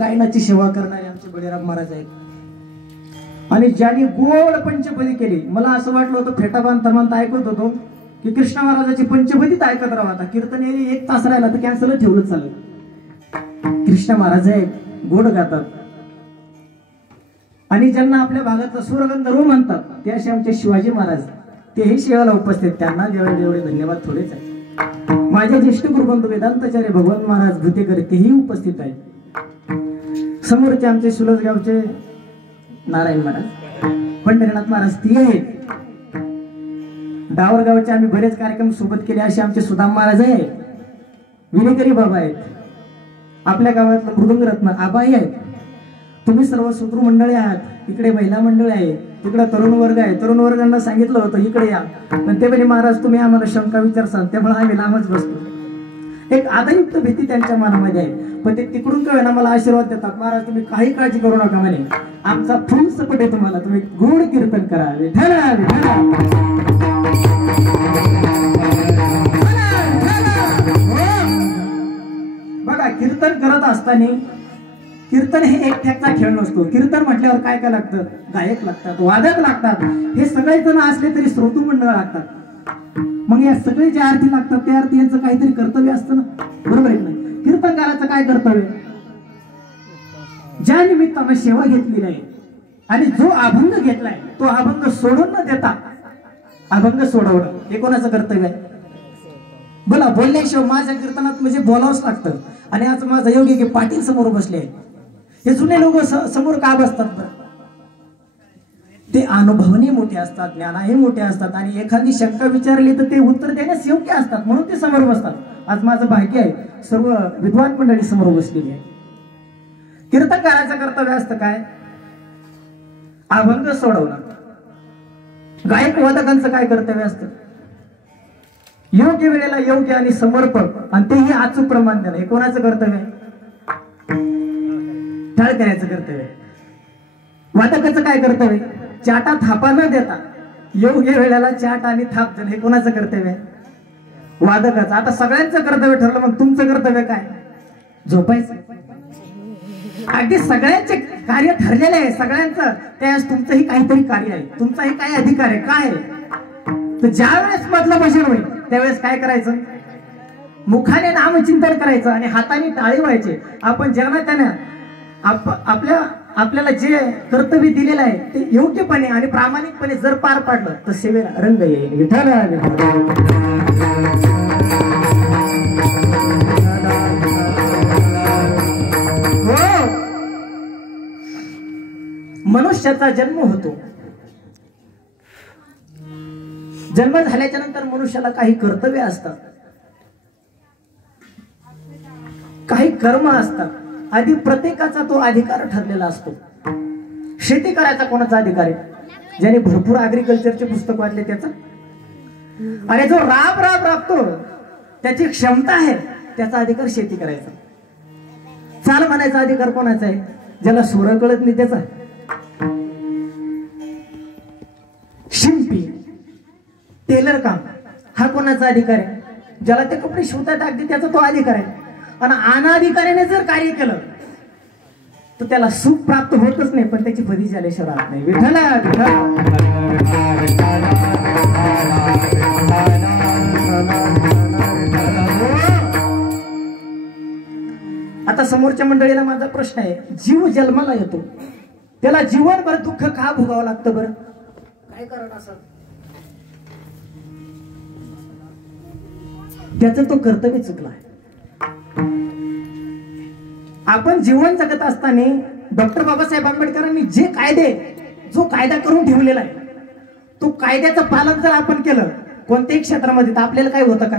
गायनाची सेवा करणारे आमचे बळीराम महाराज आहेत. आणि ज्यांनी गोड पंचपदी केली, मला असं वाटलं होतं फेटा बांधता ऐकत होतो की कृष्ण महाराजाची पंचपदीत ऐकत राहा. आता कीर्तन यायला 1 तास राहिला तर कॅन्सल ठेवलं चालेल. कृष्ण महाराज आहे, गोड गातात. आणि ज्यांना आपल्या भागाचा सूरगंधर्व म्हणतात ते असे आमचे शिवाजी महाराज, तेही सेवेला उपस्थित. त्यांना जेवढे धन्यवाद थोडेच आहे. माझे ज्येष्ठ गुरुबंधू वेदांताचार्य भगवान महाराज भूतेकर तेही उपस्थित आहे. समोरचे आमचे सुलजगावचे नारायण महाराज, पंढरीनाथ महाराज ते आहेत. डावरगावचे आम्ही बरेच कार्यक्रम सोबत केले असे आमचे सुदाम महाराज आहेत. विनेकरी बाबा आहेत. आपल्या गावातलं मृदंगरत्न आबाई आहेत. तुम्ही सर्व सूत्र मंडळी आहात. इकडे महिला मंडळ आहे, तिकडे तरुण वर्ग आहे. तरुण वर्गांना सांगितलं होतं इकडे या, पण ते म्हणे महाराज तुम्ही आम्हाला शंका विचारसाल, त्यामुळे आम्ही लांबच बसतो. एक आदरयुक्त भीती त्यांच्या मनामध्ये आहे. पण ते तिकडून काय ना मला आशीर्वाद देतात, महाराज तुम्ही काही काळजी करू नका म्हणे, आमचा फुल सपोर्ट आहे तुम्हाला, तुम्ही गोड कीर्तन करा. बघा, कीर्तन करत असताना कीर्तन हे एकट्याचा खेळ नसतो. कीर्तन म्हटल्यावर काय काय लागतं? गायक लागतात, वादक लागतात. हे सगळे जण असले तरी श्रोतू मंडळ लागतात. मग या सगळे जे आरती लागतात त्या आरती यांचं काहीतरी कर्तव्य असतं ना, बरोबर आहे ना? कीर्तनकाराचं काय कर्तव्य? ज्या निमित्तानं सेवा घेतली आहे आणि जो अभंग घेतलाय तो अभंग सोडून न देता अभंग सोडवणं हे कोणाचं कर्तव्य आहे? बोला, बोलल्याशिवाय माझ्या कीर्तनात म्हणजे बोलावंच लागतं. आणि आज माझा योगी की पाटील समोर बसले आहेत. हे जुने लोक समोर का बसतात बरं? ते अनुभवने मोठे असतात, ज्ञानाने मोठे असतात. आणि एखादी शंका विचारली तर ते उत्तर देण्यास योग्य असतात, म्हणून ते समोर बसतात. आज माझं भाग्य आहे, सर्व विद्वान मंडळी समोर बसलेली आहे. कीर्तनकाराचं कर्तव्य असतं काय? अभंग सोडवणं. गायक वादकांचं काय कर्तव्य असतं? योग्य वेळेला योग्य आणि समर्पक, आणि तेही अचूक प्रमाण देणं. हे कोणाचं कर्तव्य आहे? टाळ करायचं कर्तव्य. वादकाचं काय कर्तव्य? चाटा थापा न देता योग्य वेळेला चाट आणि थाप देणं. हे कोणाचं कर्तव्य आहे? वादकाचं. आता सगळ्यांचं कर्तव्य ठरलं, मग तुमचं कर्तव्य काय? झोपायचं. अगदी सगळ्यांचे कार्य ठरलेले आहे, सगळ्यांचं. त्यावेळेस तुमचंही काहीतरी कार्य आहे, तुमचाही काही अधिकार आहे. काय? तर ज्या वेळेस मधलं भाषण होईल त्यावेळेस काय करायचं? मुखाने नामचिंतन करायचं आणि हाताने टाळी व्हायचे. आपण ज्यांना त्यानं आपल्याला जे कर्तव्य दिलेलं आहे ते योग्यपणे आणि प्रामाणिकपणे जर पार पाडलं तर सेवेला रंग येईल. विठ्ठल मनुष्याचा जन्म होतो. जन्म झाल्याच्या नंतर मनुष्याला काही कर्तव्य असतात, काही कर्म असतात. आधी प्रत्येकाचा तो अधिकार ठरलेला असतो. शेती करायचा कोणाचा अधिकार आहे? ज्याने भरपूर अग्रिकल्चरचे पुस्तक वाचले त्याचा. आणि जो राबतो त्याची क्षमता आहे त्याचा अधिकार शेती करायचा. चाल म्हणायचा अधिकार कोणाचा आहे? ज्याला सूर कळत नाही त्याचा. शिंपी, टेलर काम हा कोणाचा अधिकार आहे? ज्याला ते कपडे शिवतात अगदी त्याचा तो अधिकार आहे. आणि अनाधिकाऱ्याने जर कार्य केलं तर त्याला सुख प्राप्त होतच नाही, पण त्याची फदी झाल्याशिवाय राहत नाही. विठ्ठल. आता समोरच्या मंडळीला माझा प्रश्न आहे, जीव जन्माला येतो त्याला जीवनभर दुःख का भोगावं लागतं बरं? काय कारण असं? त्याचं तो कर्तव्य चुकला आहे. आपण जीवन जगत असताना डॉक्टर बाबासाहेब आंबेडकरांनी जो कायदा करून ठेवलेला आहे तो कायद्याचं पालन जर आपण केलं कोणत्याही क्षेत्रामध्ये तर आपल्याला काय होतं का?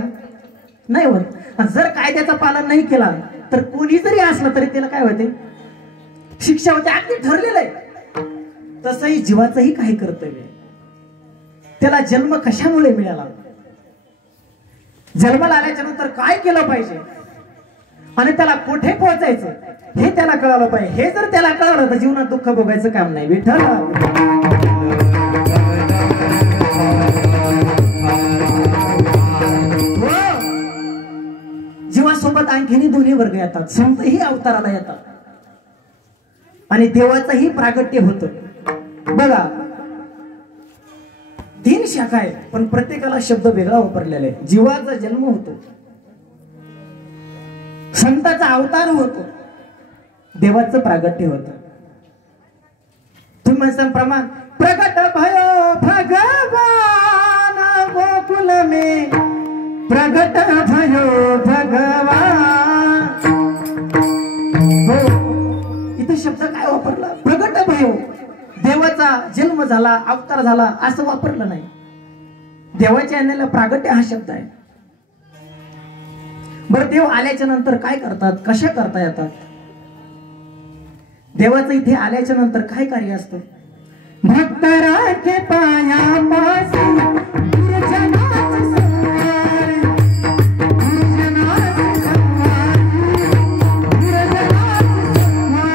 नाही होत. जर कायद्याचं पालन नाही केला तर कोणी जरी असलं तरी त्याला काय होते? शिक्षा होते. अगदी ठरलेलं आहे. तसंही जीवाचंही काही कर्तव्य आहे. त्याला जन्म कशामुळे मिळाला, जन्माला आल्याच्या नंतर काय केलं पाहिजे आणि त्याला कुठे पोहोचायचं हे त्याला कळालं पाहिजे. हे जर त्याला कळलं तर जीवनात दुःख भोगायचं काम नाही. विठ्ठल. जीवासोबत आणखीनही दोन्ही वर्ग येतात. संतही अवताराला येतात. आणि देवाचंही प्रागट्य होतं. बघा 3 शाखा आहेत, पण प्रत्येकाला शब्द वेगळा वापरलेला आहे. जीवाचा जन्म होतो, संताचा अवतार होतो, देवाचं प्रागट्य होतं. तुम्ही म्हणता प्रमाण प्रगट भयो भगवान गोकुल में, प्रगट भयो भगवान. हो, इथे शब्द काय वापरला? प्रगट भयो. देवाचा जन्म झाला, अवतार झाला असं वापरलं नाही. देवाच्या येण्याला प्रागट्य हा शब्द आहे. बरं, देव आल्याच्या नंतर काय करतात, कशा करता येतात? देवाचं इथे आल्याच्या नंतर काय कार्य असतं? भक्तराखे पायापासी गुरुजनाचे संहार, गुरुजनाचे संहार, गुरुजनाचे संहार.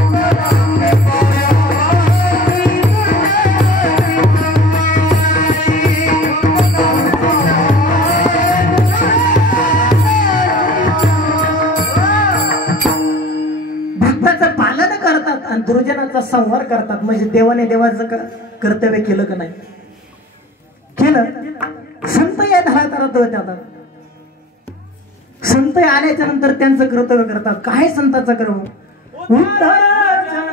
भक्तराखे भक्ताचं पालन करतात आणि दुर्जनाचा संहार करतात. म्हणजे देवाने देवाचं कर्तव्य केलं का नाही? केलं. संत या धरातरात येतात. संत आल्याच्या नंतर त्यांचं कर्तव्य करतात. काय संताचं कर्तव्य? उद्धाराच्या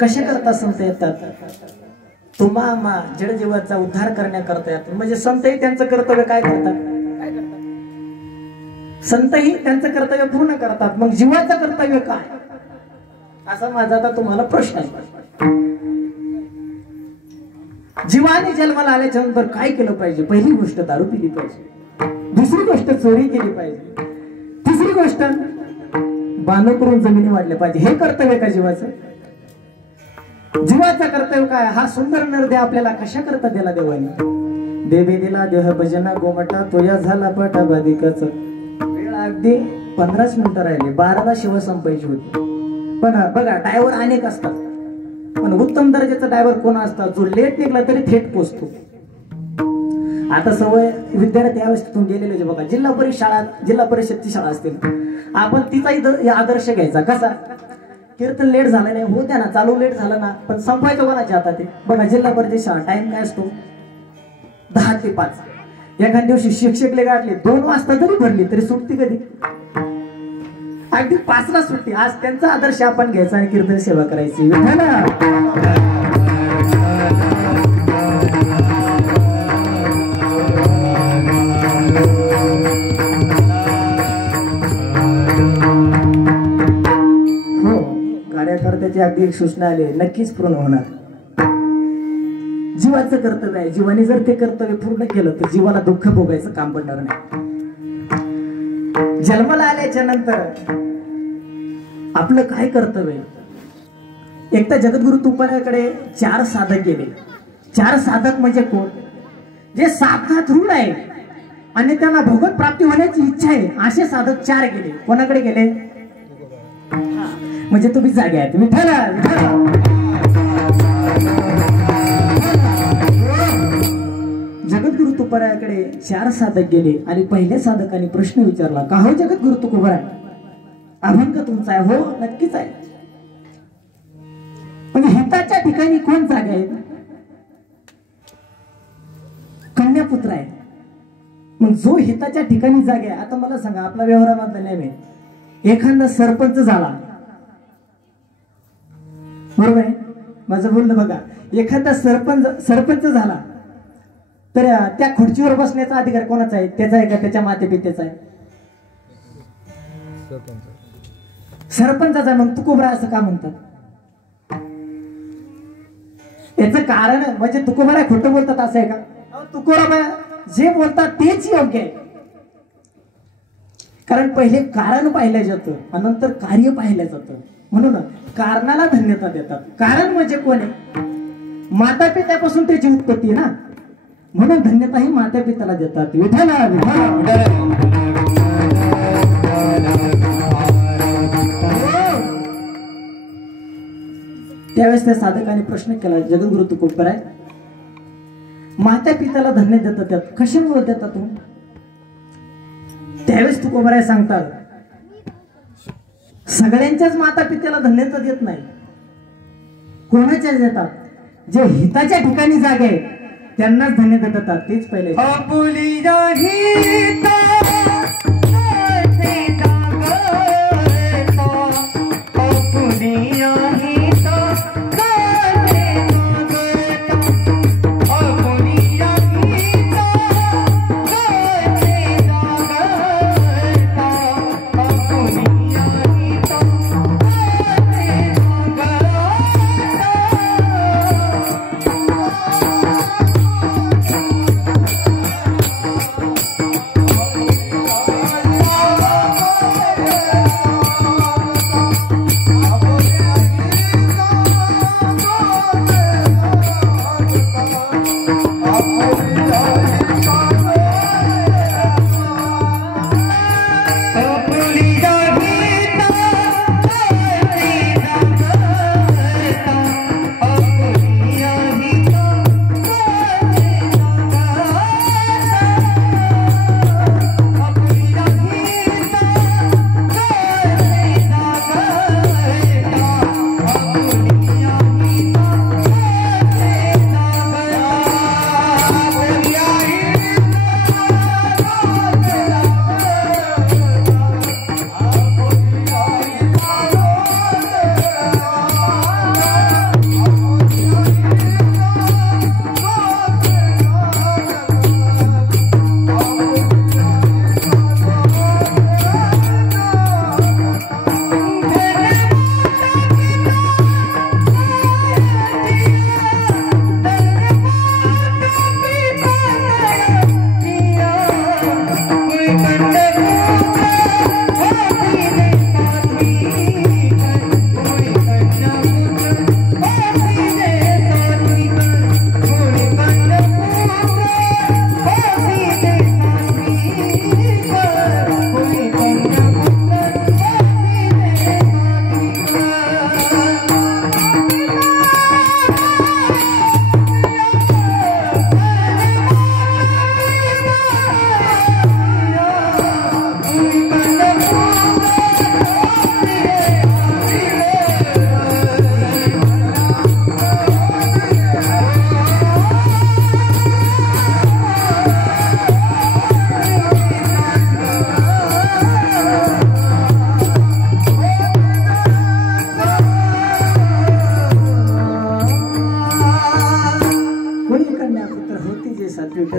कसे करता संत येतात? तुम्हा जड जीवाचा उद्धार करण्याकरता येतात. म्हणजे संतही त्यांचं कर्तव्य काय करतात? संतही त्यांचं कर्तव्य पूर्ण करतात. मग जीवाचं कर्तव्य काय? असा माझा आता तुम्हाला प्रश्न आहे. जीवाने जन्माला आल्याच्या नंतर काय केलं पाहिजे? पहिली गोष्ट दारू पिली पाहिजे, दुसरी गोष्ट चोरी केली पाहिजे, तिसरी गोष्ट बांध करून जमिनी वाढल्या पाहिजे. हे कर्तव्य का जीवाचं? जीवाचं कर्तव्य काय? हा सुंदर नरदे आपल्याला कशा करता दिला देवाने? देवे दिला देह भजना गोमटा तोया झाला पटा बाधिकाच. वेळ अगदी 15 मिनिटं राहिली, 12ला शिव संपायची होती. पण बघा ड्रायव्हर अनेक असतात, पण उत्तम दर्जाचा ड्रायव्हर कोण असतात? जो लेट निघला तरी थेट पोचतो. आता सवय विद्यार्थी अवस्थेतून गेलेले बघा, जिल्हा परिषदची शाळा असतील, आपण तिचा आदर्श घ्यायचा. कसा? कीर्तन लेट झालं नाही, हो द्या ना, चालू लेट झालं ना, पण संपायचं कोणाच्या हातात आहे? बघा जिल्हा परिषद शाळा टाइम काय असतो? 10 ते 5. एखाद्या दिवशी शिक्षकले गाठले 2 वाजता जरी भरली तरी सुट्टी कधी? अगदी 5ला सुट्टी. आज त्यांचा आदर्श आपण घ्यायचा आणि कीर्तन सेवा करायची. त्याची अगदी एक सूचना आली, नक्कीच पूर्ण होणार. जीवाचं कर्तव्य आहे. जीवाने जर ते कर्तव्य पूर्ण केलं तर जीवाला दुःख भोगायचं काम पडणार नाही. जन्माला आल्याच्या नंतर आपलं काय कर्तव्य आहे? एकदा जगद्गुरु तुकारामांकडे 4 साधक गेले. 4 साधक म्हणजे कोण? जे साधनात रूढ आहे आणि त्यांना भगवत प्राप्ती होण्याची इच्छा आहे, असे साधक 4 गेले. कोणाकडे गेले? म्हणजे तुम्ही जागे आहेत. विठ्ठला जगद्गुरु तुकारामांकडे 4 साधक गेले आणि पहिल्या साधकाने प्रश्न विचारला, का हो जगद्गुरु तुकाराम, अभंग तुमचा आहे? हो, नक्कीच आहे. पण हिताच्या ठिकाणी कोण जागे आहेत? कन्यापुत्र आहे. मग जो हिताच्या ठिकाणी जागे, आता मला सांगा, आपला व्यवहारामधला नेम आहे एखादा सरपंच झाला, बरोबर आहे माझं बोलणं बघा, एखादा सरपंच झाला तर त्या खुर्चीवर बसण्याचा अधिकार कोणाचा आहे? त्याचा आहे का त्याच्या मातेपित्याचा आहे? सरपंचाचा. मग तुकोबरा असं का म्हणतात? याचं कारण म्हणजे तुकोबरा खोटं बोलतात असं आहे का? तुकोबरा जे बोलतात तेच योग्य आहे, कारण पहिले कारण पाहिलं जातं आणि नंतर कार्य पाहिलं जातं. म्हणून कारणाला धन्यता देतात. कारण म्हणजे कोण आहे? माता पित्यापासून त्याची उत्पत्ती ना, म्हणून धन्यता ही माता पित्याला देतात. विठाला त्यावेळेस त्या साधकाने प्रश्न केला, जगद्गुरु तुकोबराय, माता पित्याला धन्य देतात, कशामुळे देतात तू? त्यावेळेस तुकोबराय सांगतात, सगळ्यांच्याच माता पित्याला धन्यता देत नाही, कोणाच्या देतात? जे हिताच्या ठिकाणी जागे आहे त्यांनाच धन्यता देतात. तेच पहिले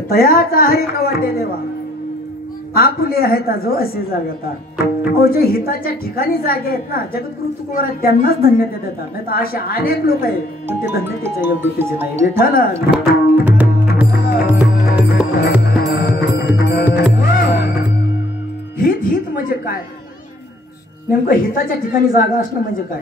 तयाचा हरी कवाटे देवा आपुले आहेत जो असे जागता. जे हिताच्या ठिकाणी जागे आहेत ना, जगद्गुरु तुकोबराय त्यांनाच धन्यता देतात. नाही तर असे अनेक लोक आहेत पण ते धन्यतेच्या योग्यतेचे नाही. विठ्ठल हित हित म्हणजे काय? नेमकं हिताच्या ठिकाणी जागा असणं म्हणजे काय?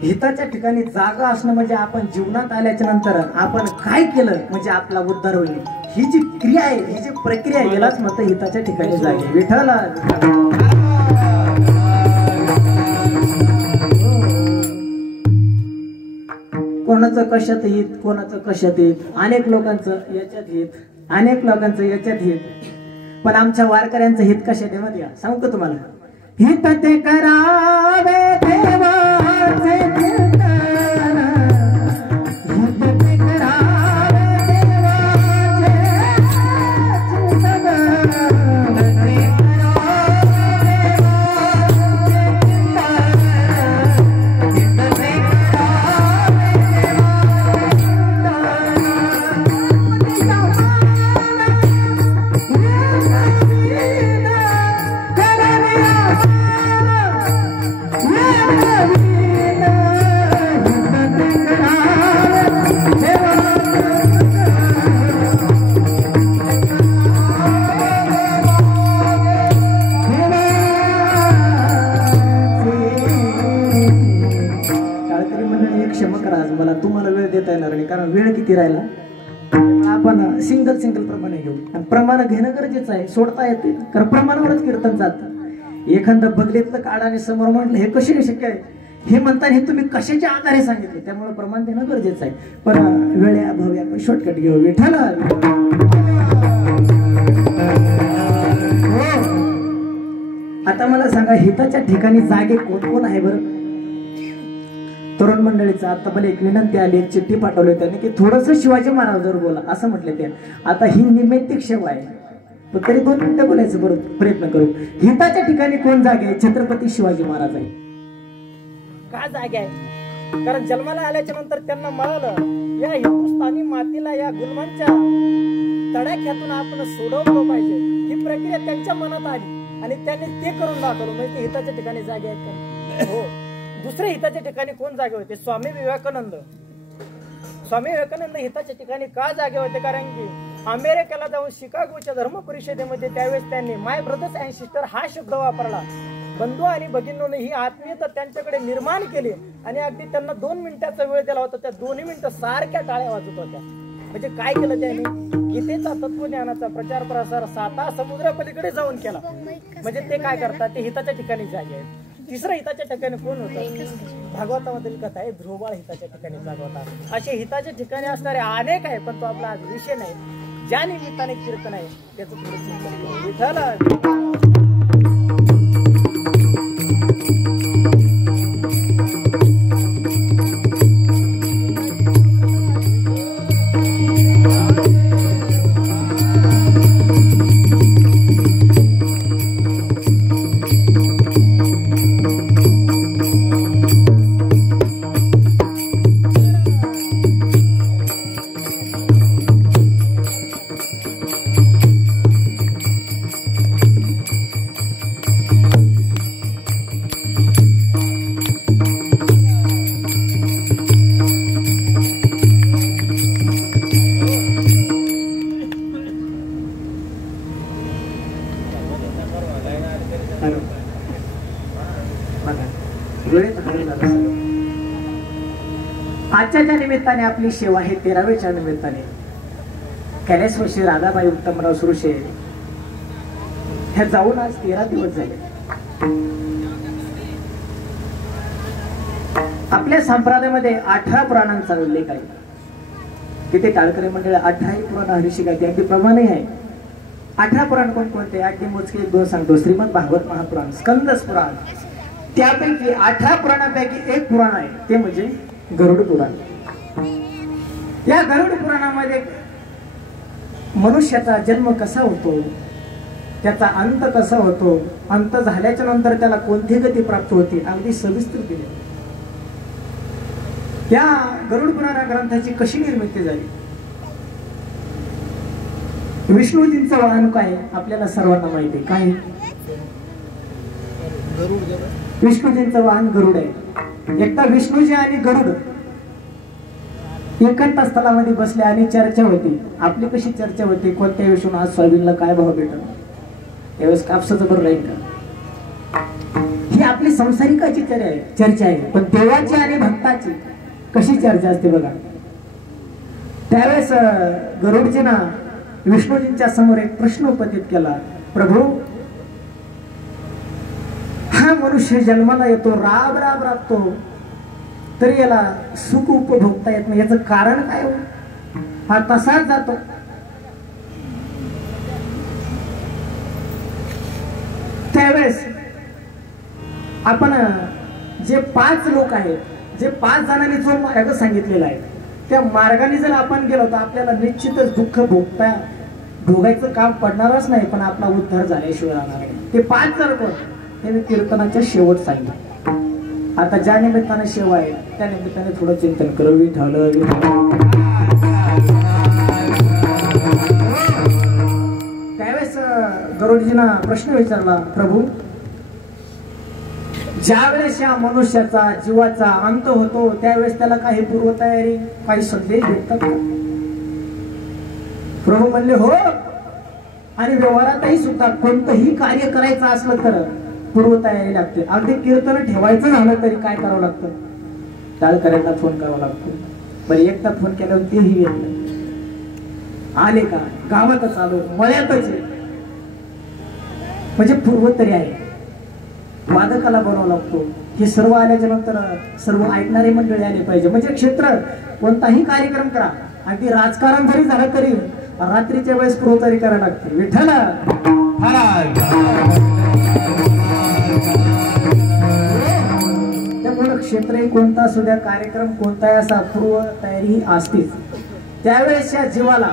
हिताच्या ठिकाणी जागा असणं म्हणजे आपण जीवनात आल्याच्या नंतर आपण काय केलं म्हणजे आपला उद्धार होईल, ही जी क्रिया आहे, ही जी प्रक्रिया आहे, यालाच म्हणतं हिताच्या ठिकाणी जागे. विठ्ठल कोणाचं कशात हित, कोणाचं कशात हित, अनेक लोकांचं याच्यात हित, अनेक लोकांचं याच्यात हित, पण आमच्या वारकऱ्यांचं हित कशात आहे माहिती का? सांगू का तुम्हाला? हित ते करावे देवाचे कारण वेळ किती राहिला. आपण सिंगल प्रमाणे घेऊ आणि प्रमाण घेणं गरजेचं आहे. सोडता येते कारण प्रमाणावरच कीर्तन जातं. एखादं बगलीतलं काढ आणि समोर म्हटलं हे कसे शक्य आहे हे म्हणताना हे तुम्ही कशाच्या आधारे सांगितले, त्यामुळे प्रमाण देणं गरजेचं आहे. पण वेळेअभावी आपण शॉर्टकट घेऊ. विठ्ठल आता मला सांगा, हिताच्या ठिकाणी जागे कोण कोण आहे बरं? तरुण मंडळीचा आता मला एक विनंती आली, एक चिठ्ठी पाठवली त्यांनी की थोडस शिवाजी महाराजांवर बोला असं म्हटले ते. आता ही निमित्तिक सेवा आहे पण तरी 2 मिनिटं बोलायचं बरोबर प्रयत्न करू. हिताच्या ठिकाणी कोण जागे आहे? छत्रपती शिवाजी महाराज आहे. का जागे आहे? कारण जन्माला आल्याच्या नंतर त्यांना मिळालं या हिंदुस्थानी मातीला या गुलमांच्या तडाख्यातून आपण सोडवलं पाहिजे ही प्रक्रिया त्यांच्या मनात आली आणि त्यांनी ते करून दाखवलं. म्हणजे हिताच्या ठिकाणी जागे आहेत का? हो. दुसरे हिताच्या ठिकाणी कोण जागे होते? स्वामी विवेकानंद. स्वामी विवेकानंद हिताच्या ठिकाणी का जागे होते? कारण की अमेरिकेला जाऊन शिकागोच्या धर्म परिषदेमध्ये त्यावेळेस त्यांनी माय ब्रदर्स अँड सिस्टर हा शब्द वापरला. बंधू आणि भगिनींनी ही आत्मीयता त्यांच्याकडे निर्माण केली आणि अगदी त्यांना 2 मिनिटाचा वेळ दिला होता. त्या 2 मिनिटं सारख्या टाळ्या वाजत होत्या. म्हणजे काय केलं त्यांनी? गीतेचा तत्वज्ञानाचा प्रचार प्रसार 7 समुद्रापलीकडे जाऊन केला. म्हणजे ते काय करतात? ते हिताच्या ठिकाणी जागे आहेत. तिसरं हिताच्या ठिकाणी कोण होतं? भागवतामधील कथा आहे ध्रुवबाळ हिताच्या ठिकाणी जागा होता. असे हिताच्या ठिकाणी असणारे अनेक आहे पण तो आपला आज विषय नाही. ज्या निमित्ताने कीर्तन आहे त्याचं थोडं चिंतन करू. विठ्ठल आजच्या ज्या निमित्ताने आपली सेवा आहे 13वेच्या निमित्ताने कैलासवासी राधाबाई उत्तमराव सुरशे ह्या जाऊन आज 13 दिवस झाले. आपल्या संप्रदायामध्ये 18 पुराणांचा उल्लेख आहे. तिथे टाळकरी मंडळ 18 पुराण हरिशी गायते अगदी प्रमाणे आहे. 18 पुराण कोणकोणते? अगदी मोजके 2 सांगतो. श्रीमद भागवत महापुराण, स्कंद पुराण. त्यापैकी 18 पुराणापैकी एक पुराण आहे ते म्हणजे गरुड पुराण. या गरुड पुराणामध्ये मनुष्याचा जन्म कसा होतो, त्याचा अंत कसा होतो, अंत झाल्याच्या नंतर त्याला कोणती गती प्राप्त होते अगदी सविस्तर दिले. या गरुड पुराण ग्रंथाची कशी निर्मिती झाली? विष्णूजींचं वाहन काय आपल्याला सर्वांना माहिती आहे. काय? विष्णूजींचं वाहन गरुड आहे. एकदा विष्णूजी आणि गरुड एकांत स्थळामध्ये बसले आणि चर्चा होती. आपली कशी चर्चा होती? कोणत्या विषयावर आज सोयाबीनला काय भाव भेटल, त्यावेळेस कापसाचं बरं राहील का? ही आपली संसारिकाची चर्चा आहे. पण देवाची आणि भक्ताची कशी चर्चा असते बघा. त्यावेळेस गरुडजींना विष्णूजींच्या समोर एक प्रश्न उपस्थित केला. प्रभू, हा मनुष्य जन्माला येतो, राब राब राबतो, तरी याला सुख उपभोगता येत नाही, याचं कारण काय हो? हा तसाच जातो. त्यावेळेस आपण जे 5 लोक आहेत, जे 5 जणांनी जो मार्ग सांगितलेला आहे त्या मार्गाने जर आपण गेलो तर आपल्याला निश्चितच दुःख भोगायचं काम पडणारच नाही, पण आपला उद्धार झाल्याशिवाय राहणार नाही. ते 5 जण कोण हे मी कीर्तनाच्या शेवट सांगितलं. आता ज्या निमित्ताने सेवा आहे त्या निमित्ताने थोडं चिंतन करू. विठ्ठल त्यावेळेस गरुडजींना प्रश्न विचारला, प्रभू, ज्या वेळेस या मनुष्याचा जीवाचा अंत होतो त्यावेळेस त्याला काही पूर्वतयारी, काही संदेश भेटतात का? प्रभू म्हणले हो, आणि व्यवहारातही सुद्धा कोणतंही कार्य करायचं असलं तर पूर्वतयारी लागते. अगदी कीर्तन ठेवायचं झालं तरी काय करावं लागतं? टाळकऱ्यांना फोन करावा लागतो. बरं एकदा फोन केल्यावर तेही येत नाही. आले का गावातच आलो, मळ्यातच आहे. म्हणजे पूर्व तरी आहे. वादकाला बनवावं लागतो. हे सर्व आल्याच्या नंतर सर्व ऐकणारे मंडळी आले पाहिजे. म्हणजे क्षेत्र कोणताही कार्यक्रम करा, अगदी राजकारण जरी झालं तरी रात्रीच्या वेळेस प्रोचारी करायला लागते. विठ्ठल त्यामुळे क्षेत्र कोणता सुद्धा कार्यक्रम कोणताही असा पूर्व तयारी असतेच. त्यावेळेस या जीवाला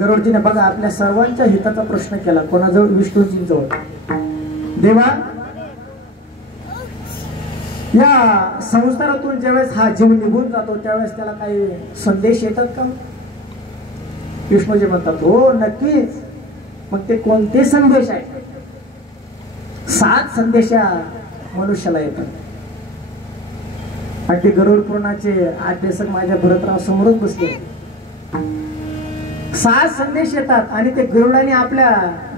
गरुडजीने बघा आपल्या सर्वांच्या हिताचा प्रश्न केला. कोणाजवळ? विष्णूजींजवळ. देवा, या संसारातून ज्यावेळेस हा जीव निघून जातो त्यावेळेस त्याला काही संदेश येतात का? विष्णूजी म्हणतात हो नक्कीच. मग ते कोणते संदेश आहे? 7 संदेश मनुष्याला येतात. अगदी गरुड पुराणाचे अभ्यासक माझ्या भरतराव समोरच बसले. 7 संदेश येतात आणि ते गरुडाने आपल्या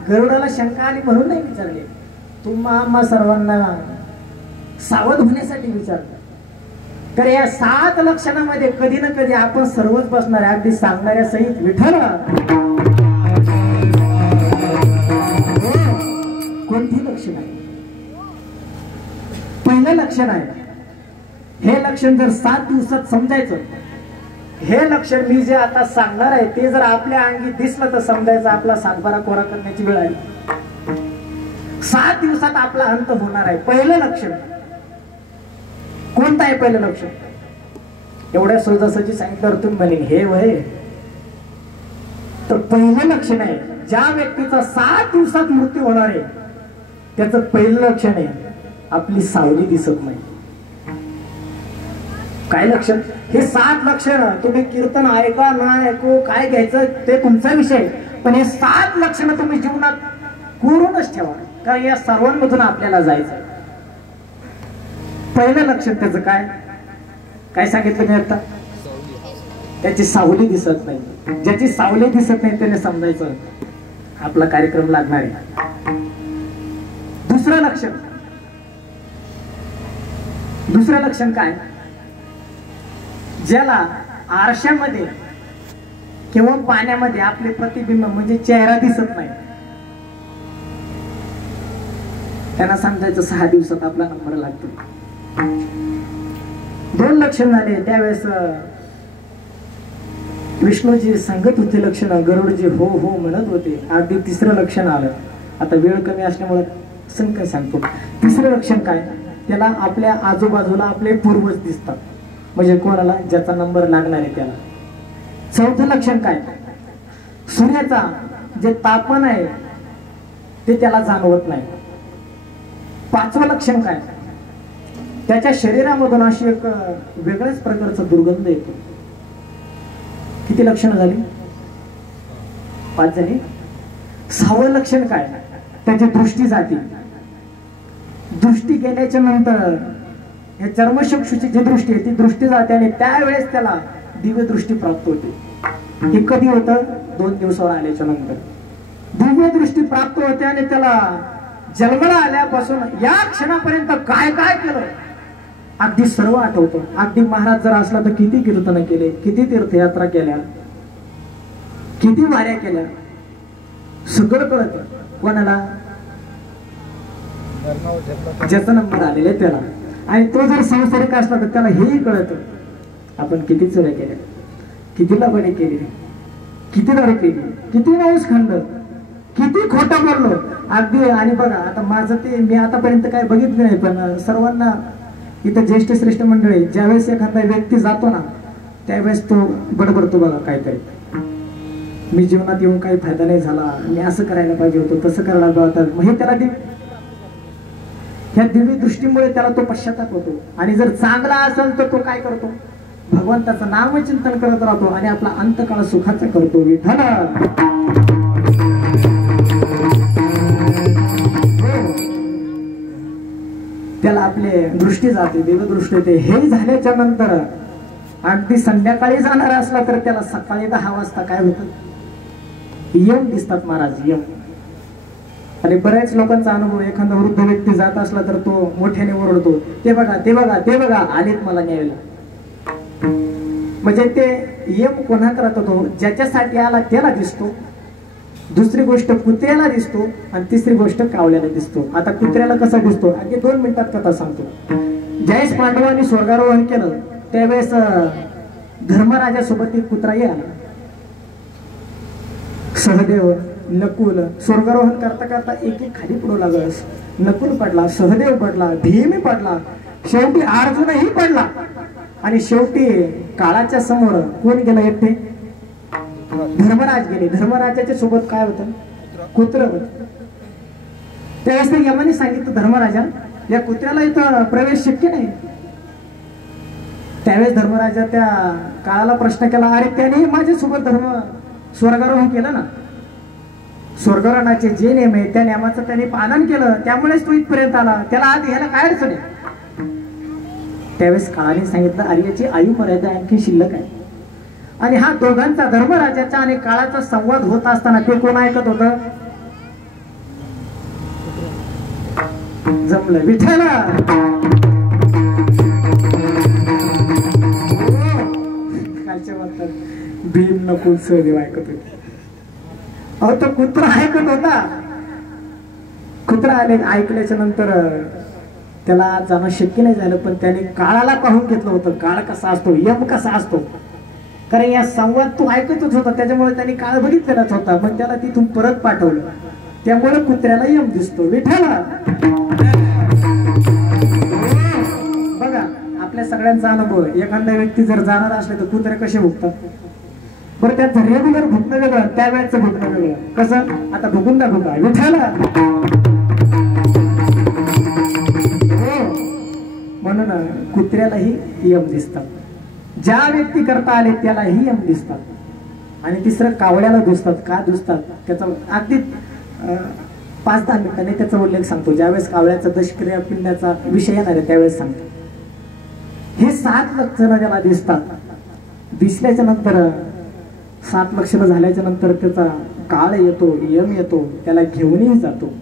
गरुडाला शंका आली म्हणून नाही विचारले, तुम्हा आम्हा सर्वांना सावध होण्यासाठी विचारलं. तर या 7 लक्षणामध्ये कधी ना कधी आपण सर्वच बसणार आहे. अगदी सांगणाऱ्या सहित विठ्ठल कोणती लक्षण आहे? पहिलं लक्षण आहे. हे लक्षण जर 7 दिवसात समजायचं, हे लक्षण मी जे आता सांगणार आहे ते जर आपल्या अंगी दिसलं तर समजायचं आपला 7-12 कोरा करण्याची वेळ आली. 7 दिवसात आपला अंत होणार आहे. पहिलं लक्षण कोणतं आहे? पहिलं लक्षण एवढ्या सहजासहजी सांगितल्यावर तुम्ही म्हणेन हे वय. तर पहिलं लक्षण आहे ज्या व्यक्तीचा 7 दिवसात मृत्यू होणार आहे त्याचं पहिलं लक्षण आहे आपली सावली दिसत नाही. काय लक्षण? हे 7 लक्षण तुम्ही कीर्तन ऐका ना ऐकू काय घ्यायचं ते तुमचा विषय, पण हे 7 लक्षण तुम्ही जीवनात करूनच ठेवा, कारण या सर्वांमधून आपल्याला जायचं. पहिलं लक्षण त्याचं काय काय सांगितलं मी आता? त्याची सावली दिसत नाही. ज्याची सावली दिसत नाही त्याने समजायचं आपला कार्यक्रम लागणार आहे. दुसरं लक्षण काय? ज्याला आरशामध्ये किंवा पाण्यामध्ये आपले प्रतिबिंब म्हणजे चेहरा दिसत नाही त्यांना समजायचं 6 दिवसात आपला नंबर लागतो. 2 लक्षण झाले. त्यावेळेस विष्णूजी सांगत होते लक्षण, गरुडजी हो हो म्हणत होते. अगदी 3रं लक्षण आलं. आता वेळ कमी असल्यामुळे संख्या सांगतो. 3रं लक्षण काय? त्याला आपल्या आजूबाजूला आपले पूर्वज दिसतात, म्हणजे कोणाला ज्याचा नंबर लागणार आहे त्याला. 4थं लक्षण काय? सूर्याचा जे तापमान आहे ते त्याला जाणवत नाही. 5वं लक्षण काय? त्याच्या शरीरामधून अशी एक वेगळ्याच प्रकारचा दुर्गंध येतो. किती लक्षणं झाली? 5 झाली. 6वं लक्षण काय? त्याची दृष्टी जाते. दृष्टी गेल्याच्या नंतर या चर्मचक्षुची जी दृष्टी आहे ती दृष्टी जाते आणि त्यावेळेस त्याला दिव्य दृष्टी प्राप्त होते. हे कधी होतं? 2 दिवसावर आल्याच्या नंतर दिव्य दृष्टी प्राप्त होते आणि त्याला जन्माला आल्यापासून या क्षणापर्यंत काय काय केलं अगदी सर्व आठवतं. अगदी महाराज जर असला तर किती कीर्तन केले, किती तीर्थयात्रा केल्या, किती वाऱ्या केल्या, सगळं कळत. कोणाला? ज्याचा नंबर आलेला त्याला. आणि तो जर संसारिक असला तर त्याला हेही कळत आपण किती चोऱ्या केल्या, किती लबाडी केली, किती दारू केली, किती मांस खाल्लं, किती खोटं बोललो अगदी. आणि बघा आता माझं ते मी आतापर्यंत काय बघितलं नाही, पण सर्वांना इथं ज्येष्ठ श्रेष्ठ मंडळी ज्यावेळेस एखादा व्यक्ती जातो ना त्यावेळेस तो बडबडतो बघा काहीतरी, मी जीवनात येऊन काही फायदा नाही झाला, मी असं करायला पाहिजे होतं, तसं करायला होतं. हे त्याला ह्या दिव्य दृष्टीमुळे त्याला तो पश्चाताप होतो. आणि जर चांगला असेल तर तो काय करतो? भगवंताचं नामचिंतन करत राहतो आणि आपला अंतकाळ सुखाचा करतो. विठ्ठल त्याला आपले दृष्टी जाते, देवदृष्टी येते. हे झाल्याच्या नंतर अगदी संध्याकाळी जाणार असला तर त्याला सकाळी 10 वाजता काय होतं? यम दिसतात महाराज, यम. आणि बऱ्याच लोकांचा अनुभव, एखादा वृद्ध व्यक्ती जात असला तर तो मोठ्याने ओरडतो, ते बघा ते बघा ते बघा आलेत मला न्यायला. म्हणजे ते यम कोणा करत होतो, ज्याच्यासाठी आला त्याला दिसतो, दुसरी गोष्ट कुत्र्याला दिसतो, आणि तिसरी गोष्ट कावळ्याला दिसतो. आता कुत्र्याला कसा दिसतो अगदी 2 मिनिटात कथा सांगतो. ज्यावेळेस पांडवांनी स्वर्गारोहण केलं त्यावेळेस धर्मराजासोबत एक कुत्राही आला. सहदेव, नकुल स्वर्गारोहण करता करता एक एक खाली पडू लागला. नकुल पडला, सहदेव पडला, भीम पडला, शेवटी अर्जुनही पडला, आणि शेवटी काळाच्या समोर कोण गेलं एकटे? धर्मराज गेले. धर्मराजाच्या सोबत काय होतं? कुत्र होत. त्यावेळेस ते यमाने सांगितलं धर्मराजा, या कुत्र्याला इथं प्रवेश शक्य नाही. त्यावेळेस धर्मराजा त्या काळाला प्रश्न केला, अरे त्याने माझ्यासोबत स्वर्गारोहण केलं ना, स्वर्गारोहणाचे जे नियम आहे त्या नियमाचं त्याने पालन केलं, त्यामुळेच तो इथपर्यंत आला, त्याला आत यायला काय अडचण आहे? त्यावेळेस काळाने सांगितलं, अरे याची आयु मर्यादा आणखी शिल्लक आहे. आणि हा दोघांचा, धर्मराजाचा आणि काळाचा संवाद होत असताना ते कोण ऐकत होत? जमलं विठ्ठला. कालच्या म्हणतात भीम नकुल सहदेव ऐकत होते. अहो तो कुत्रा ऐकत होता. कुत्रा आले, ऐकल्याच्या नंतर त्याला जाणं शक्य नाही झालं, पण त्याने काळाला पाहून घेतलं होतं. काळ कसा असतो, यम कसा असतो, कारण या संवाद तो ऐकतच होता, त्याच्यामुळे त्यांनी काळ बघितलेलाच होता. मग त्याला तिथून परत पाठवलं, त्यामुळे कुत्र्याला यम दिसतो. विठ्ठला. बघा आपल्या सगळ्यांचा अनुभव, एखादा व्यक्ती जर जाणार असले तर कुत्रे कसे भुकतात बरं? त्याचं रेग्युलर भुकणं वेगळं, त्यावेळेचं भुकणं वेगळं. कसं? आता भुकून दाखवू का? विठ्ठला. म्हणून कुत्र्यालाही यम दिसतात, ज्या व्यक्ती करता आले त्यालाही यम दिसतात. आणि तिसरं कावळ्याला दिसतात. का दिसतात त्याचा अगदी 5-10 मिनिटांनी त्याचा उल्लेख सांगतो. ज्यावेळेस कावळ्याचा दशक्रिया पिंडाचा विषय येणार आहे त्यावेळेस सांगतो. हे 7 लक्षणं ज्याला दिसतात, दिसल्याच्या नंतर 7 लक्षणं झाल्याच्या नंतर त्याचा काळ येतो, यम येतो, त्याला घेऊनही जातो.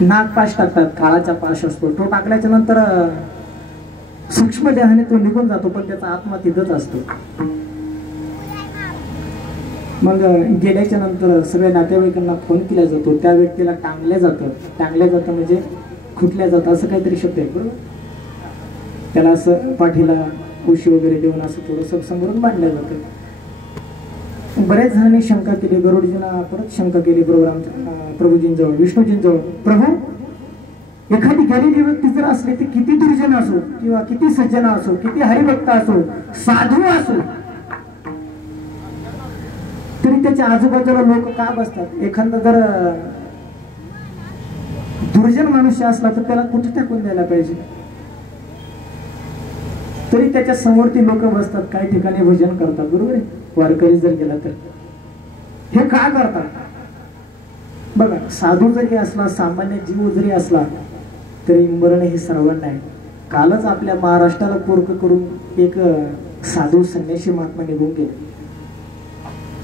नाग पाश टाकतात, काळाचा पाश असतो, तो टाकल्याच्या नंतर सूक्ष्म देहाने तो निघून जातो, पण त्याचा आत्मा तिथंच असतो. मग गेल्याच्या नंतर सगळ्या नातेवाईकांना फोन केला जातो, त्या व्यक्तीला टांगल्या जातं म्हणजे खुटल्या जातं, असं काहीतरी शब्द आहे बरोबर. त्याला असं पाठीला उशी वगैरे देऊन असं थोडंसं समोरून बांधलं जातं. बऱ्याच जणांनी शंका केली, गरुडजींना परत शंका केली बरोबर प्रभूजींजवळ, विष्णूजींजवळ, प्रभू एखादी गेलेली व्यक्ती जर असली ती किती दुर्जन असो किंवा किती सज्जन असो, किती हरिभक्त असो, साधू असो, तरी त्याच्या आजूबाजूला लोक का बसतात? एखादा जर दुर्जन मनुष्य असला तर त्याला कुठे टाकून द्यायला पाहिजे? तरी त्याच्या समोर ती लोक बसतात, काही ठिकाणी भजन करतात बरोबर आहे. वारकरी जर गेला तर हे का करतात? बघा, साधू जरी असला, सामान्य जीव जरी असला तरी मरण हे सर्वांना आहे. कालच आपल्या महाराष्ट्राला पोरक करून एक साधू संन्यासी महात्मा निघून गेले.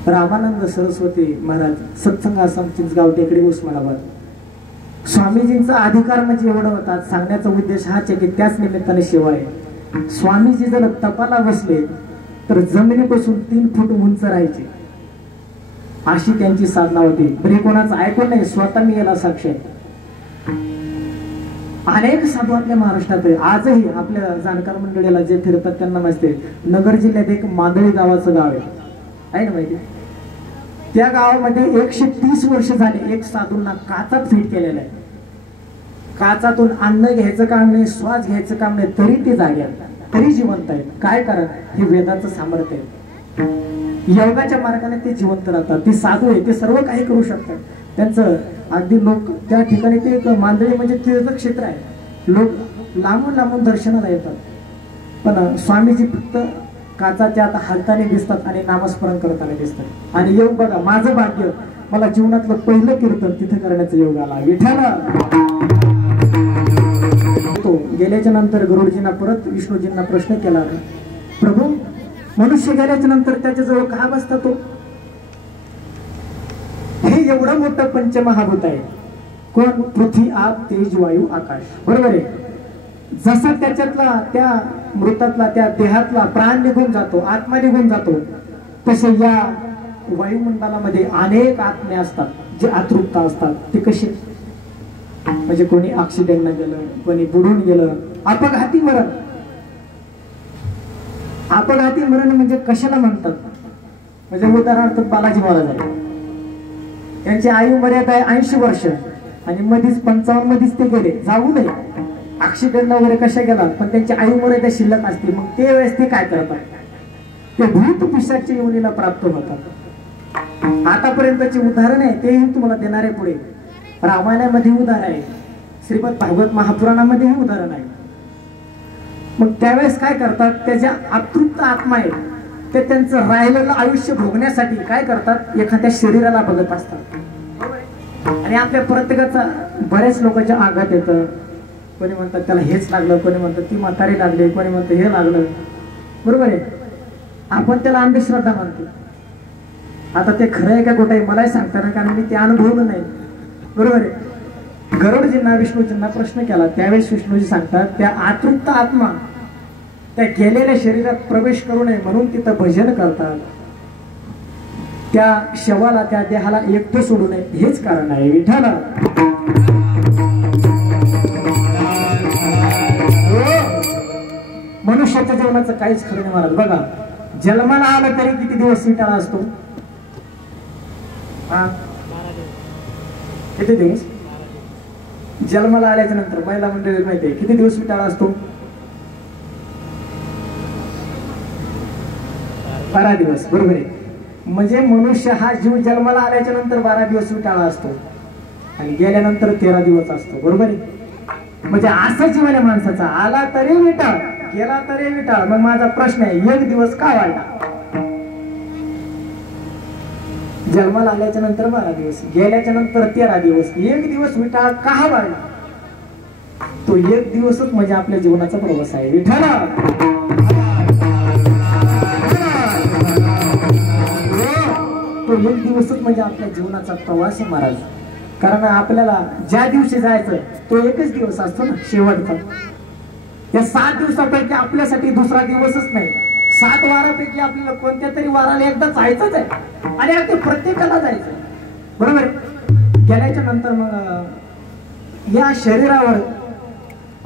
रामानंद सरस्वती महाराज, सत्संग आश्रम, चिंचगाव टेकडी, उस्मानाबाद. स्वामीजींचा अधिकार म्हणजे एवढा होता, सांगण्याचा उद्देश हाच आहे की त्याच निमित्ताने सेवा आहे. स्वामीजी जर तपाला बसले तर जमिनीपासून 3 फूट उंच राहायचे, अशी त्यांची साधना होती. तरी कोणाचं ऐकून नाही, स्वतः मी याला साक्ष आहे. अनेक साधू आपल्या महाराष्ट्रात आहे. आजही आपल्या जाणकार मंडळीला जे फिरतात त्यांना माहिती आहे, नगर जिल्ह्यात एक मांदळी गावाचं गाव आहे ना माहिती? त्या गावामध्ये 130 वर्ष झाले एक साधूंना काचात फिट केलेला आहे. काचातून अन्न घ्यायचं काम नाही, श्वास घ्यायचं काम नाही, तरी ते जागे आहेत, तरी जिवंत आहेत. काय कारण? हे वेदाचं सामर्थ्य आहे. योगाच्या मार्गाने ते जिवंत राहतात. ते साधू आहे, ते सर्व काही करू शकतात. त्यांचं अगदी लोक त्या ठिकाणी, ते एक मांदळी म्हणजे तीर्थक्षेत्र आहे, लोक लांबून लांबून दर्शनाला येतात. पण स्वामीजी फक्त काचाच्या आता हाताने दिसतात आणि नामस्मरण करताना दिसतात. आणि योग बघा, माझं भाग्य, मला जीवनातलं पहिलं कीर्तन तिथे करण्याचा योग आला. विठ्ठला. गेल्याच्या नंतर गरुडजींना परत विष्णूजींना प्रश्न केला, प्रभू मनुष्य गेल्याच्या नंतर त्याच्याजवळ का बसता तो? हे एवढं मोठं पंचमहाभूत आहे. कोण? पृथ्वी, आप, तेज, वायू, आकाश, बरोबर आहे. जसा त्याच्यातला त्या मृतातला त्या देहातला प्राण निघून जातो, आत्मा निघून जातो, तसे या वायुमंडलामध्ये अनेक आत्मे असतात जे अतृप्त असतात. ते कसे म्हणजे कोणी ऍक्सिडेंटनं गेलं, कोणी बुडून गेलं, अपघाती मरण. अपघाती मरण म्हणजे कशाला म्हणतात, म्हणजे उदाहरणार्थ बालाजी महाराज आहे, त्यांची आयु मर्यादा आहे 80 वर्ष आणि मध्येच 55 मध्येच ते गेले, जाऊ नये ऍक्सिडेंट वगैरे कशा गेला, पण त्यांची आयु मर्यादा शिल्लक असते. मग ते वेळेस ते काय करतात, ते भूत पिशाच्या योनीला प्राप्त होतात. आतापर्यंतची उदाहरण आहे तेही तुम्हाला देणार आहे पुढे. रामायणामध्ये उदाहरण आहे, श्रीमद भागवत महापुराणामध्ये हे उदाहरण आहे. मग त्यावेळेस काय करतात, त्याच्या अतृप्त आत्मा आहे ते त्यांचं राहिलेलं आयुष्य भोगण्यासाठी काय करतात, एखाद्या शरीराला बघत असतात. आणि आपल्या प्रत्येकाचा बऱ्याच लोकांच्या आघात येतं. कोणी म्हणतात त्याला हेच लागलं, कोणी म्हणतात ती म्हातारी लागली, कोणी म्हणतं हे लागलं. बरोबर आहे, आपण त्याला अंधश्रद्धा मानतो. आता ते खरं आहे का खोटं आहे मलाही सांगता ना, कारण मी ते अनुभवलं नाही. बरोबर आहे. गरुडजींना विष्णूजींना प्रश्न केला, त्यावेळेस विष्णूजी सांगतात त्या अतृप्त आत्मा त्या गेलेल्या शरीरात प्रवेश करू नये म्हणून तिथं भजन करतात. त्या शवाला त्या देहाला एकटं सोडू नये हेच कारण आहे. विठ्ठल मनुष्याच्या जीवनाचं काहीच खरं नाही महाराज. बघा, जन्माला आलं तरी किती दिवस विटाळा असतो, किती दिवस जन्माला आल्याच्या नंतर महिला मंडळी माहिती आहे किती दिवस विटाळा असतो, 12 दिवस. बरोबर आहे. म्हणजे मनुष्य हा जीव जन्माला आल्याच्या नंतर 12 दिवस विटाळा असतो आणि गेल्यानंतर 13 दिवस असतो. बरोबर आहे. म्हणजे असं जीवन आहे माणसाचा, आला तरी विटाळ, गेला तरी विटाळ. मग माझा प्रश्न आहे, एक दिवस का वाढला? जन्माला आल्याच्या नंतर 12 दिवस, गेल्याच्या नंतर 13 दिवस, एक दिवस विटाळ का वाढला? तो एक दिवसच म्हणजे आपल्या जीवनाचा प्रवास आहे. विठ्ठल तो एक दिवसच म्हणजे आपल्या जीवनाचा प्रवास आहे महाराज. कारण आपल्याला ज्या दिवशी जायचं तो एकच दिवस असतो ना, शेवटचा. या 7 दिवसापैकी आपल्यासाठी दुसरा दिवसच नाही. 7 वारापैकी आपल्याला कोणत्या तरी वाराला एकदा जायचंच आहे आणि अगदी प्रत्येकाला जायचं. बरोबर. गेल्याच्या नंतर मग या शरीरावर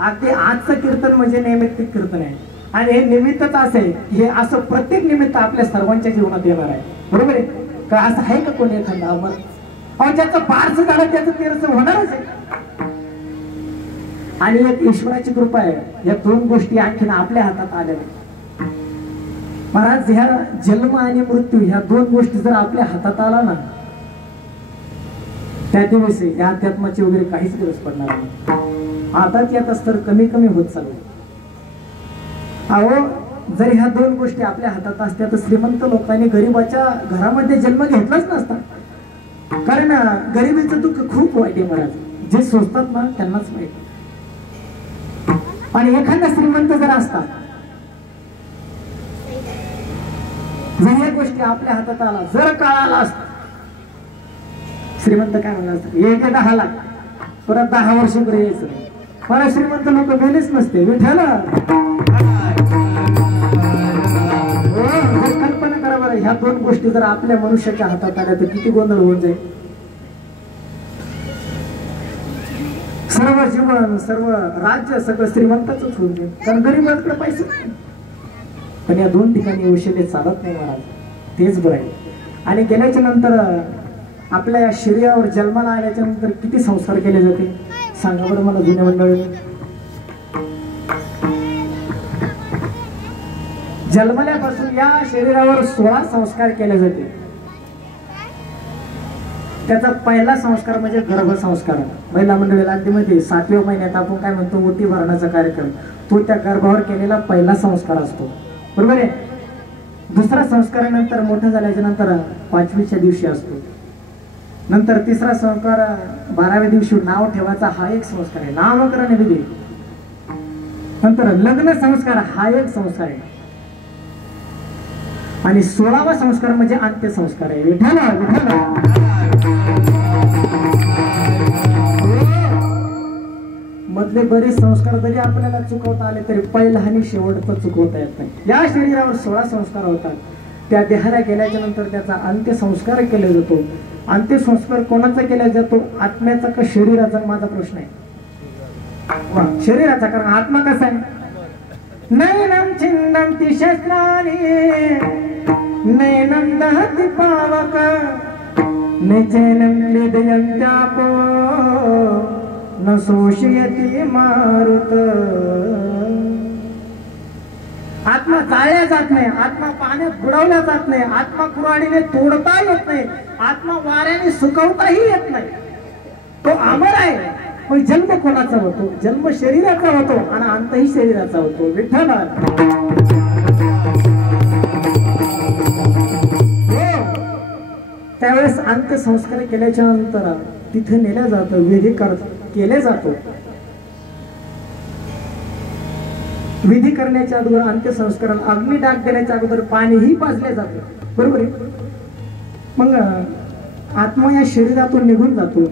अगदी आजचं कीर्तन म्हणजे नैमित्तिक कीर्तन आहे आणि हे निमित्तच असे, हे असं प्रत्येक निमित्त आपल्या सर्वांच्या जीवनात येणार आहे. बरोबर आहे का? असं आहे का कोणी एखादा अमर? अहो, ज्याचं बारसं झालं त्याचं 13 होणारच आहे. आणि एक ईश्वराची कृपा आहे, या 2 गोष्टी आणखीन आपल्या हातात आल्या महाराज. ह्या जन्म आणि मृत्यू ह्या 2 गोष्टी जर आपल्या हातात आला ना, त्या दिवशी या अध्यात्माची वगैरे काहीच गरज पडणार नाही. आता त्यात तर कमी कमी होत चालू. अहो, जर ह्या 2 गोष्टी आपल्या हातात असत्या तर श्रीमंत लोकांनी गरीबाच्या घरामध्ये जन्म घेतलाच नसता. कारण गरिबीचं दुःख खूप वाईट आहे महाराज. जे सोचतात ना त्यांनाच वाईट. आणि एखादा श्रीमंत जर असता, जर या गोष्टी आपल्या हातात आला, जर काळ आला असता, श्रीमंत काय म्हणला असतं, 10 लाख परत 10 वर्ष पुढे यायचं. मला श्रीमंत लोक गेलेच नसते. विठ्ठल कल्पना करा बरं, ह्या 2 गोष्टी जर आपल्या मनुष्याच्या हातात आल्या तर किती गोंधळ होऊन जाईल. सर्व जीवन, सर्व राज्य सगळं श्रीमंताच होऊन जाईल, कारण गरीबाकडे पैसे नाही. पण या 2 ठिकाणी उशिले चालत नाही महाराज. तेच बरं आहे. आणि गेल्याच्या नंतर आपल्या या शरीरावर जन्माला आल्याच्या नंतर किती संस्कार केले जाते सांगा बरं मला जुन्या मंडळी. जन्मल्यापासून या शरीरावर 16 संस्कार केले जाते. त्याचा पहिला संस्कार म्हणजे गर्भसंस्कार. महिला मंडळीला अगदीमध्ये 7व्या महिन्यात आपण काय म्हणतो ओटी भरण्याचा कार्यक्रम, तो त्या गर्भावर केलेला पहिला संस्कार असतो. बरोबर आहे. दुसरा संस्कारानंतर मोठं झाल्याच्या नंतर 5वीच्या दिवशी असतो. नंतर तिसरा संस्कार 12व्या दिवशी नाव ठेवायचा, हा एक संस्कार आहे, नामकरण विधी. नंतर लग्न संस्कार हा एक संस्कार आहे. आणि 16वा संस्कार म्हणजे अंत्यसंस्कार आहे. विठ्ठल मग मधले बरेच संस्कार जरी आपल्याला चुकवता आले तरी पहिला आणि शेवटचं चुकवता येत नाही. या शरीरावर 16 संस्कार होतात. त्या देहाला गेल्याच्या नंतर त्याचा अंत्यसंस्कार केला जातो. अंत्यसंस्कार कोणाचा केला जातो? आत्म्याचा का शरीराचा? माझा प्रश्न आहे. शरीराचा, कारण आत्मा कसा आहे? नैनम छिन्नन्ति शस्त्राणि नैनम दहति पावक निचेनं विदयन्त्यापो न शोषयति मारुत. आत्मा जाळल्या जात नाही, आत्मा पाण्यात बुडवल्या जात नाही, आत्मा कुऱ्हाडीने तोडता येत नाही, आत्मा वाऱ्याने सुकवताही येत नाही. तो अमर आहे. पण जन्म कोणाचा होतो? जन्म शरीराचा होतो आणि अंतही शरीराचा होतो. विठ्ठल त्यावेळेस अंत्यसंस्कार केल्याच्या नंतर तिथे नेल्या जातं, विधी केले जातो. विधी करण्याच्या अगोदर अंत्यसंस्काराला अग्निडाग देण्याच्या अगोदर पाणीही पाजले जाते. बरोबर आहे. मग आत्मा या शरीरातून निघून जातो.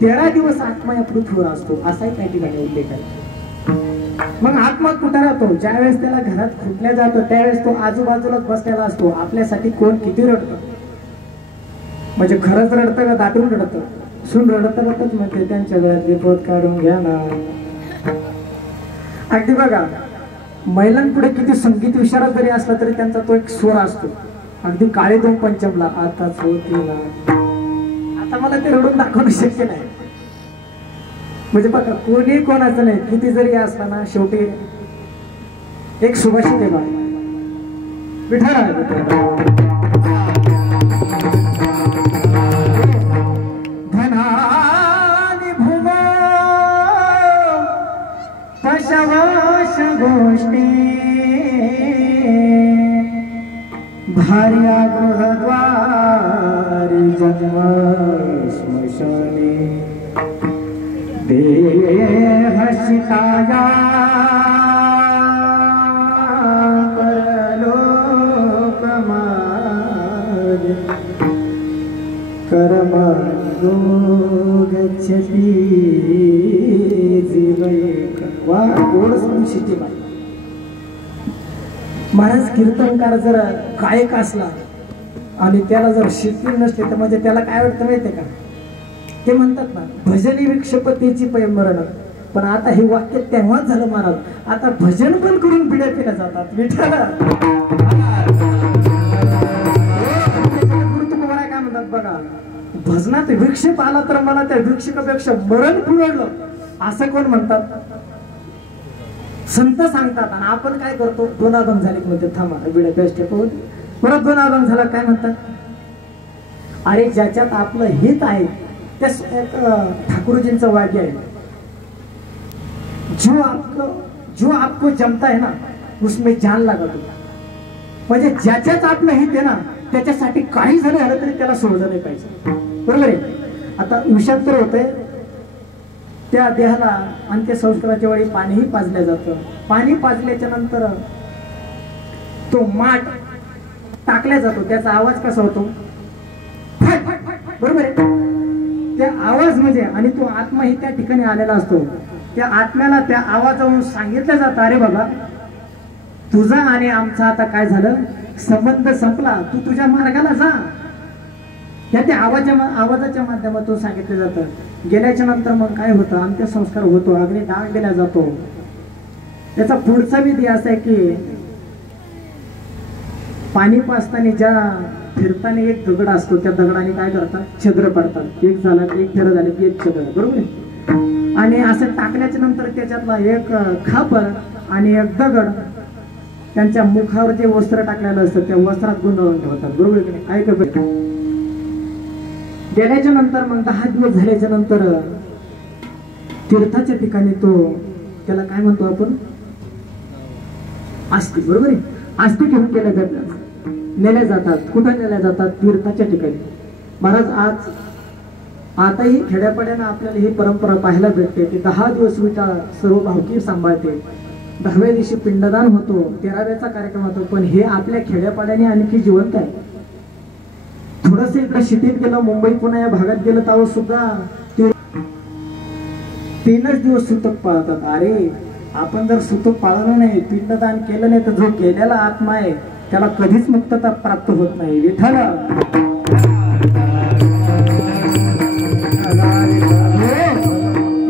13 दिवस आत्मा या पृथ्वीवर असतो, असाही त्या ठिकाणी उल्लेख आहे. मग आत्मा कुठे राहतो? ज्यावेळेस त्याला घरात खुटल्या जातं त्यावेळेस तो आजूबाजूलाच बसलेला असतो. आपल्यासाठी कोण किती रडतं, म्हणजे खरंच रडतं का दाटून रडतं? सून रडतच म्हणते त्यांच्या गळ्यात विपद काढून घ्या ना. अगदी बघा, महिलांपुढे किती संगीत विशारद जरी असला तरी त्यांचा तो एक स्वर असतो. अगदी काळे दोन पंचमला आताच होती ना. आता मला ते रडून दाखवणं शक्य नाही. म्हणजे बघा, कोणी कोणाचं नाही, किती जरी असताना शेवटी एक सुभाषित आहे बा, विठ्ठल धनानि भूमो पशवाश गोष्टी भार्या गृहद्वारी जन्म स्मशाने देहशिताया परलोकमार्ग कर्मणो गच्छति जीवैक. वा, गोड संशिती बाई. महाराज कीर्तनकार जर गायक असला आणि त्याला जर शिकली नसते तर म्हणजे त्याला काय वाटतं माहितीये का? ते म्हणतात ना, भजनी विक्षपतीची पैमरण. पण आता हे वाक्य तेव्हाच झालं महाराज. आता भजन पण करून पिढ्या पिढ्या जातात. विठ्ठल तुम्हाला काय म्हणतात बघा, भजनात विक्षेप आला तर मला त्या विक्षेपापेक्षा मरण पुरवलं असं कोण म्हणतात? संत सांगतात. आणि आपण काय करतो? दोनाभंग झाली म्हणते, थांबा बिड्या बेस्ट परत दोनाभंग झाला काय म्हणतात? अरे ज्याच्यात आपलं हित आहे त्या ठाकुरजींचं वाक्य आहे, जो आपको जमता है ना उसमें जान लगा दो. म्हणजे ज्याच्यात आपलं हित आहे ना त्याच्यासाठी काही झालं तरी त्याला सोडलं नाही पाहिजे. बरोबर आहे. आता विषांतर होतंय, त्या देहाला अंत्यसंस्काराच्या वेळी पाणीही पाजलं जातं. पाणी पाजल्याच्या नंतर तो माठ टाकला जातो. त्याचा आवाज कसा होतो? बरोबर आहे. त्या आवाज म्हणजे, आणि तो आत्माही त्या ठिकाणी आलेला असतो. त्या आत्म्याला त्या आवाजावरून सांगितलं जातं, अरे बाबा तुझा आणि आमचा आता काय झालं, संबंध संपला, तू तुझ्या मार्गाला जा. त्या आवाजाच्या माध्यमातून सांगितलं जातं. गेल्याच्या नंतर मग काय होतं? अंत्यसंस्कार होतो, अग्नी डाग दिला जातो. त्याचा पुढचा विधी असा आहे की पाणी पाजताना ज्या फिरताना एक दगड असतो, त्या दगडाने काय करतात? छिद्र पडतात. एक झाला एक फेर झाले की एक छिद्र. बरोबर आहे. आणि असं टाकल्याच्या नंतर त्याच्यातला एक खापर आणि एक दगड त्यांच्या मुखावर जे वस्त्र टाकलेलं असतं त्या वस्त्रात गुंडळून ठेवतात. बरोबर की नाही? ऐका बरं. गेल्याच्या नंतर मग 10 दिवस झाल्याच्या नंतर तीर्थाच्या ठिकाणी तो, त्याला काय म्हणतो आपण? आस्ती. बरोबर आहे. आस्ती घेऊन नेल्या जातात. कुठं नेल्या जातात? तीर्थाच्या ठिकाणी. महाराज आताही खेड्यापाड्यानं आपल्याला ही परंपरा पाहायला भेटते की 10 दिवस विटा सर्व भावकी सांभाळते. 10व्या दिवशी पिंडदान होतो, 13व्याचा कार्यक्रम होतो. पण हे आपल्या खेड्यापाड्याने आणखी जिवंत आहे. थोडस इकडे सिटीत गेलं, मुंबई पुणे या भागात गेलं तेव्हा सुद्धा 3च दिवस सुतक पाळतात. अरे आपण जर सुतक पाळलं नाही, पिंडदान केलं नाही, तर जो गेलेला आत्मा आहे त्याला कधीच मुक्तता प्राप्त होत नाही. विठ्ठल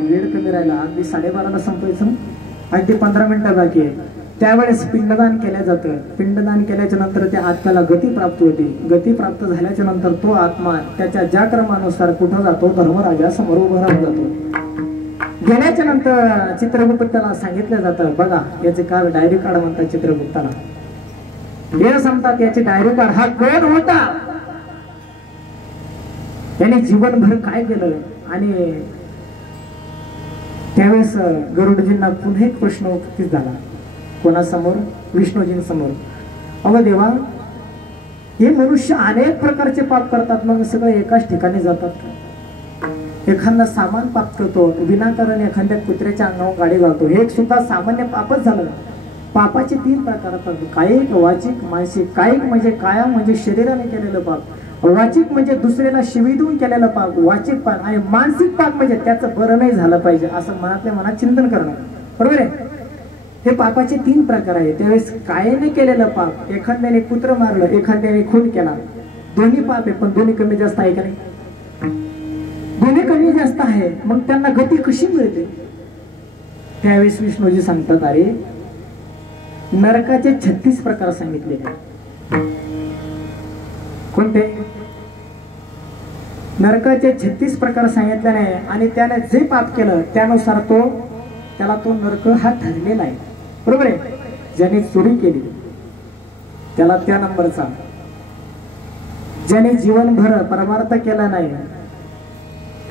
वेळ कमी राहिला, अगदी 12:30ला संपायचं, अगदी 15 मिनिटं बाकी आहे. त्यावेळेस पिंडदान केलं जातं. पिंडदान केल्याच्या नंतर त्या आत्म्याला गती प्राप्त होते. गती प्राप्त झाल्याच्या नंतर तो आत्मा त्याच्या ज्या क्रमानुसार कुठं जातो, धर्मराजा समोर उभा राहून जातो. गेल्याच्या नंतर चित्रगुप्त त्याला सांगितलं जातं, बघा याचे काल डायरी कार्ड म्हणतात चित्रगुप्ताला. हे सांगतात याचे डायरी कार्ड, हा कोण होता, त्याने जीवनभर काय केलं. आणि त्यावेळेस गरुडजींना पुन्हा एक प्रश्न उपस्थित झाला. कोणासमोर? विष्णूजींसमोर. अगं देवा, हे मनुष्य अनेक प्रकारचे पाप करतात, मग सगळे एकाच ठिकाणी जातात का? एखादा सामान पाप करतो, विनाकारण एखाद्या कुत्र्याच्या अंगावर गाडी घालतो, हे सुद्धा सामान्य पापच झालं. पापाचे 3 प्रकार असतात, कायिक, वाचिक, मानसिक. कायिक म्हणजे काया म्हणजे शरीराने केलेलं पाप, वाचिक म्हणजे दुसऱ्याला शिवी देऊन केलेलं पाप, वाचिक पाप, आणि मानसिक पाप म्हणजे त्याचं बरं नाही झालं पाहिजे असं मनातल्या मनात चिंतन करणं. बरोबर आहे? हे पापाचे 3 प्रकार आहे. त्यावेळेस कायाने केलेलं पाप, एखाद्याने कुत्र मारलं, एखाद्याने खून केला, दोन्ही पाप आहे, पण दोन्ही कमी जास्त आहे का नाही? दोन्ही कमी जास्त आहे. मग त्यांना गती कशी मिळते? त्यावेळेस विष्णूजी सांगतात, अरे नरकाचे 36 प्रकार सांगितले. कोणते? नरकाचे 36 प्रकार सांगितल्याने, आणि त्याने जे पाप केलं त्यानुसार त्याला तो नरक हा ठरलेला आहे. बरोबर आहे? ज्याने चोरी केली त्याला त्या नंबरचा, ज्याने जीवनभर परमार्थ केला नाही,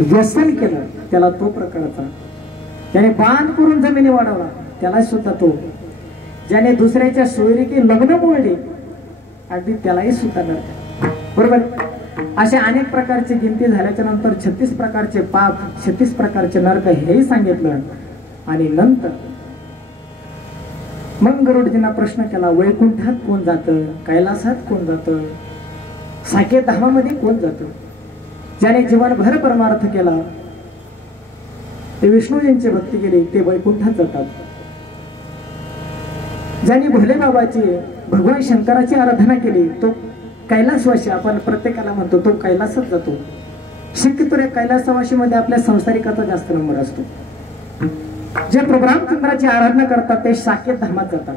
व्यसन केलं त्याला तो प्रकारचा, ज्याने बाण करून जमिनी वाढवला त्याला सुद्धा तो, ज्याने दुसऱ्याच्या सोयरीकी लग्न मोडले अगदी त्यालाही सुद्धा नरक. बरोबर? अशा अनेक प्रकारची गिनती झाल्याच्या नंतर 36 प्रकारचे पाप, 36 प्रकारचे नरक हेही सांगितलं. आणि नंतर मग गरुडजींना प्रश्न केला, वैकुंठात कोण जातं, कैलासात कोण जातं, साकेत धामामध्ये कोण जातं? ज्याने जीवनभर परमार्थ केला, ते विष्णूजींची भक्ती केली, ते वैकुंठात जातात. ज्याने भोले बाबाची, भगवान शंकराची आराधना केली तो कैलासवासी, आपण प्रत्येकाला म्हणतो तो कैलासात जातो. शक्यतो कैलासवासीमध्ये आपल्या संसारिकाचा जास्त नंबर असतो. जे प्रभू रामचंद्राची आराधना करतात ते साकेत धामात जातात.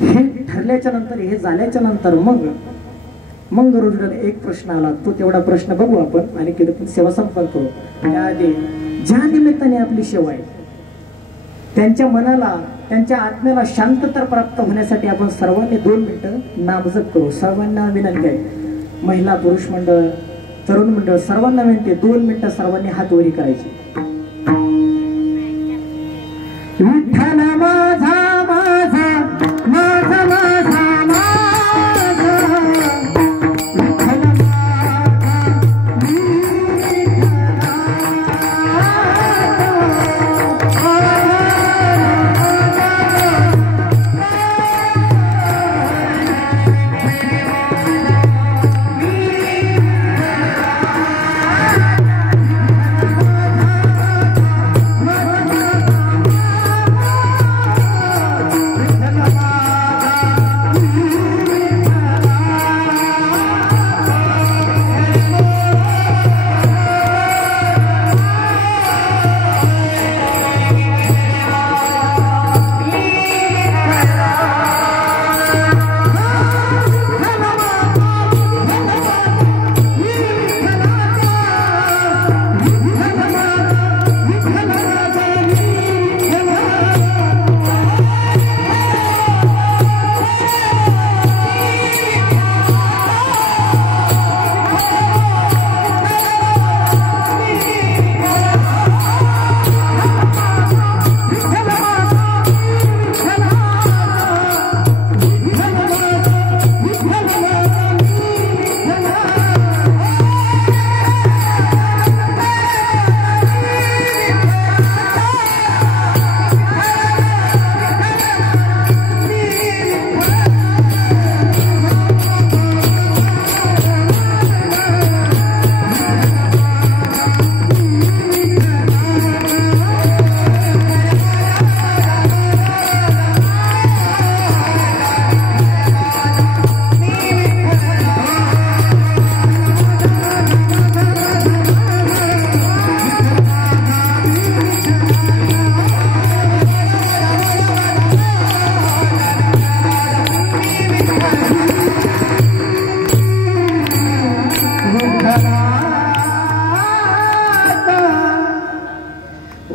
हे ठरल्याच्या नंतर, हे झाल्याच्या नंतर मग गरुडाला एक प्रश्न आला. तो तेवढा प्रश्न बघू आपण आणि कीर्तन सेवा संपन्न करू. त्याआधी ज्या निमित्ताने आपली सेवा आहे, त्यांच्या मनाला, त्यांच्या आत्म्याला शांतता प्राप्त होण्यासाठी आपण सर्वांनी 2 मिनिटं नामजप करू. सर्वांना विनंती आहे, महिला, पुरुष मंडळ, तरुण मंडळ, सर्वांना विनंती, 2 मिनिटं सर्वांनी हात वरी करायचे. विठ्ठल माझा माझा माझा माझा माझा, विठ्ठल माझा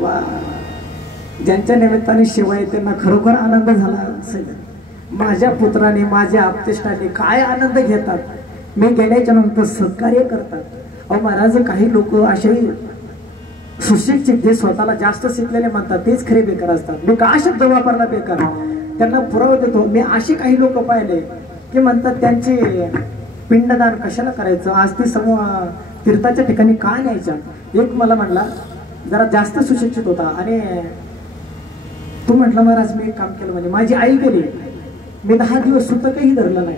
बाबा ज्यांच्या निमित्ताने शिवाय त्यांना खरोखर आनंद झाला असेल. माझ्या पुत्राने माझ्या आपतेष्टाने काय आनंद घेतात. मी गेल्याच्या नंतर सत्कार्य करतात. अहो महाराज काही लोक असे सुशिक्षित जे स्वतःला जास्त शिकलेले म्हणतात तेच खरे बेकार असतात. मी का शब्द वापरला बेकार त्यांना पुरावा देतो. मी असे काही लोक पाहिले की म्हणतात त्यांचे पिंडदान कशाला करायचं. आज ते समूह तीर्थाच्या ठिकाणी का न्यायच्या. एक मला म्हणला जरा जास्त सुशिक्षित होता आणि तू म्हटलं महाराज मी एक काम केलं म्हणजे माझी आई गेली मी 10 दिवस सुतकही धरलं नाही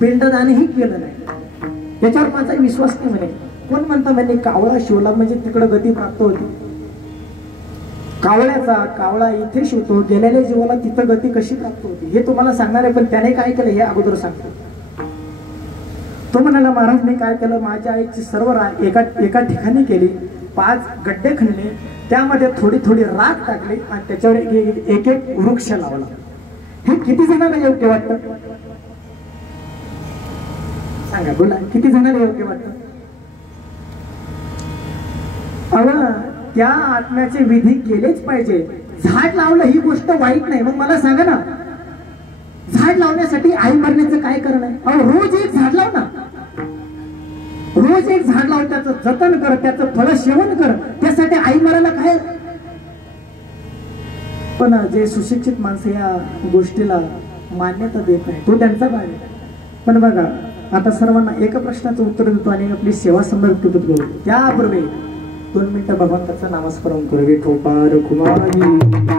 पिंडदानही केलं नाही त्याच्यावर माझा विश्वास नाही म्हणे. कोण म्हणता म्हणे कावळा शिवला म्हणजे तिकडे गती प्राप्त होती. कावळ्याचा कावळा इथे शिवतो गेलेल्या जीवाला तिथं गती कशी प्राप्त होती हे तुम्हाला सांगणार आहे. पण त्याने काय केलं हे अगोदर सांगतो. तो म्हणाला महाराज मी काय केलं माझ्या आईची सर्व एका ठिकाणी केली 5 गड्डे खणले त्यामध्ये थोडी थोडी राख टाकली आणि त्याच्यावर एक एक वृक्ष लावला. हे किती जणांना योग्य वाटतं सांगा बोला किती जणांना योग्य वाटतं. त्या आत्म्याचे विधी केलेच पाहिजे. झाड लावलं ही गोष्ट वाईट नाही. मग मला सांगा ना झाड लावण्यासाठी आई मरण्याचं काय कारण आहे. अहो रोज एक झाड लाव ना. रोज एक झाड लाव त्याचं जतन कर त्याचं फळ सेवन कर त्यासाठी आई मरायला काय. पण जे सुशिक्षित माणसं या गोष्टीला मान्यता देत नाही तो त्यांचा भाग आहे. पण बघा आता सर्वांना एका प्रश्नाचं उत्तर देतो आणि आपली सेवा समर्पित करू. त्यापूर्वी 2 मिनिटं भगवंताचं नामस्मरण करू. विठोबा रखुमाई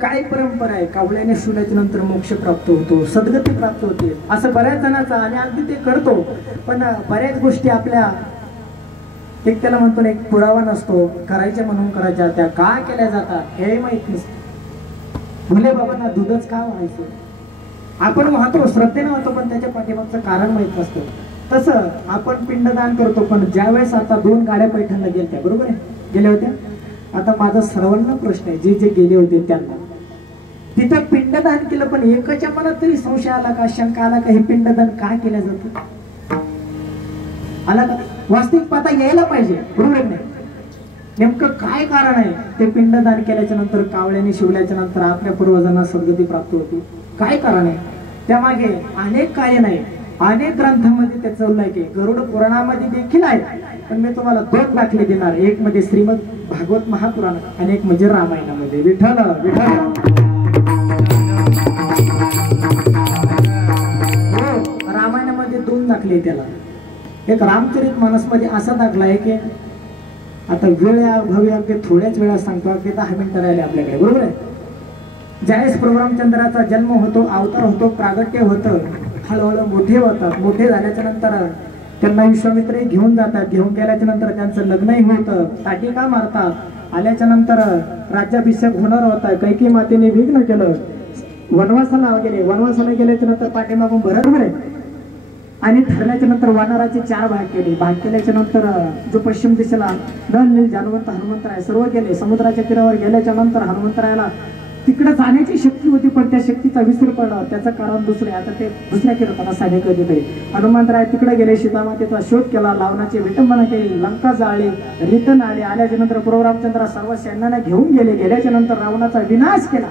काय परंपरा आहे. कावळ्याने शिवल्याच्या नंतर मोक्ष प्राप्त होतो सद्गती प्राप्त होते असं बऱ्याच जणांचा आणि अगदी ते करतो. पण बऱ्याच गोष्टी आपल्या एक त्याला म्हणतो एक पुरावा नसतो करायच्या म्हणून करायच्या त्या का केल्या जातात हे माहित नसतं. भोले बाबांना दूधच का व्हायचं आपण वाहतो श्रद्धेने वाहतो पण त्याच्या पाठीमागचं कारण माहित नसतं. तसं आपण पिंडदान करतो पण ज्यावेळेस आता 2 गाड्या पैठणला गेल्या बरोबर आहे गेल्या होत्या. आता माझा सर्वांना प्रश्न आहे जे जे गेले होते त्यांना तिथं पिंडदान केलं पण एकाच्या मनात तरी संशय आला का शंका आला का हे पिंडदान का केलं जातं आला का. वास्तविक पाहता यायला पाहिजे बरोबर नाही. नेमकं काय कारण आहे ते पिंडदान केल्याच्या नंतर कावळ्याने शिवल्याच्या नंतर आपल्या पूर्वजांना सद्गती प्राप्त होती. काय कारण आहे त्यामागे अनेक कार्य नाही. अनेक ग्रंथांमध्ये त्याचं उल्लेख आहे. गरुड पुराणामध्ये देखील आहे. पण मी तुम्हाला 2 दाखले देणार. एक म्हणजे श्रीमद भागवत महापुराण आणि एक म्हणजे रामायणामध्ये. विठ्ठल विठ्ठल रामायणामध्ये 2 दाखले त्याला. एक रामचरित मानसमध्ये असा दाखला आहे की आता वेळ अभावी अगदी थोड्याच वेळा सांगतो अगदी 10 मिनिटं राहिले आपल्याकडे बरोबर आहे. ज्यावेळेस प्रभू रामचंद्राचा जन्म होतो अवतार होतो प्रागट्य होतं हळूहळू मोठे होतात. मोठे झाल्याच्या नंतर त्यांना विश्वामित्र घेऊन जातात. घेऊन गेल्याच्या नंतर त्यांचं लग्नही होतं ताटिका मारतात. आल्याच्या नंतर राज्याभिषेक होणार होता. कैकेयी मातेने विघ्न केलं. वनवासाला गेले. वनवासाला गेल्याच्या नंतर पाठीमागून बरोबर आहे आणि ठरल्याच्या नंतर वानराचे 4 भाग केले. भाग केल्याच्या नंतर जो पश्चिम दिशेला नल जाणवंत हनुमंतराय सर्व गेले. समुद्राच्या तीरावर गेल्याच्या नंतर हनुमंतरायाला तिकडे जाण्याची शक्ती होती पण त्या शक्तीचा विसर पडला. त्याचं कारण दुसरे आता ते दुसऱ्या कीर्तना साधे कधीतरी हनुमंतराय तिकडे गेले. सीतामातेचा शोध केला. लावण्याची विटंबना केली. लंका जाळली. रिटर्न आले. आल्याच्या नंतर प्रभू रामचंद्र सर्व सैन्याने घेऊन गेले. गेल्याच्या नंतर रावणाचा विनाश केला.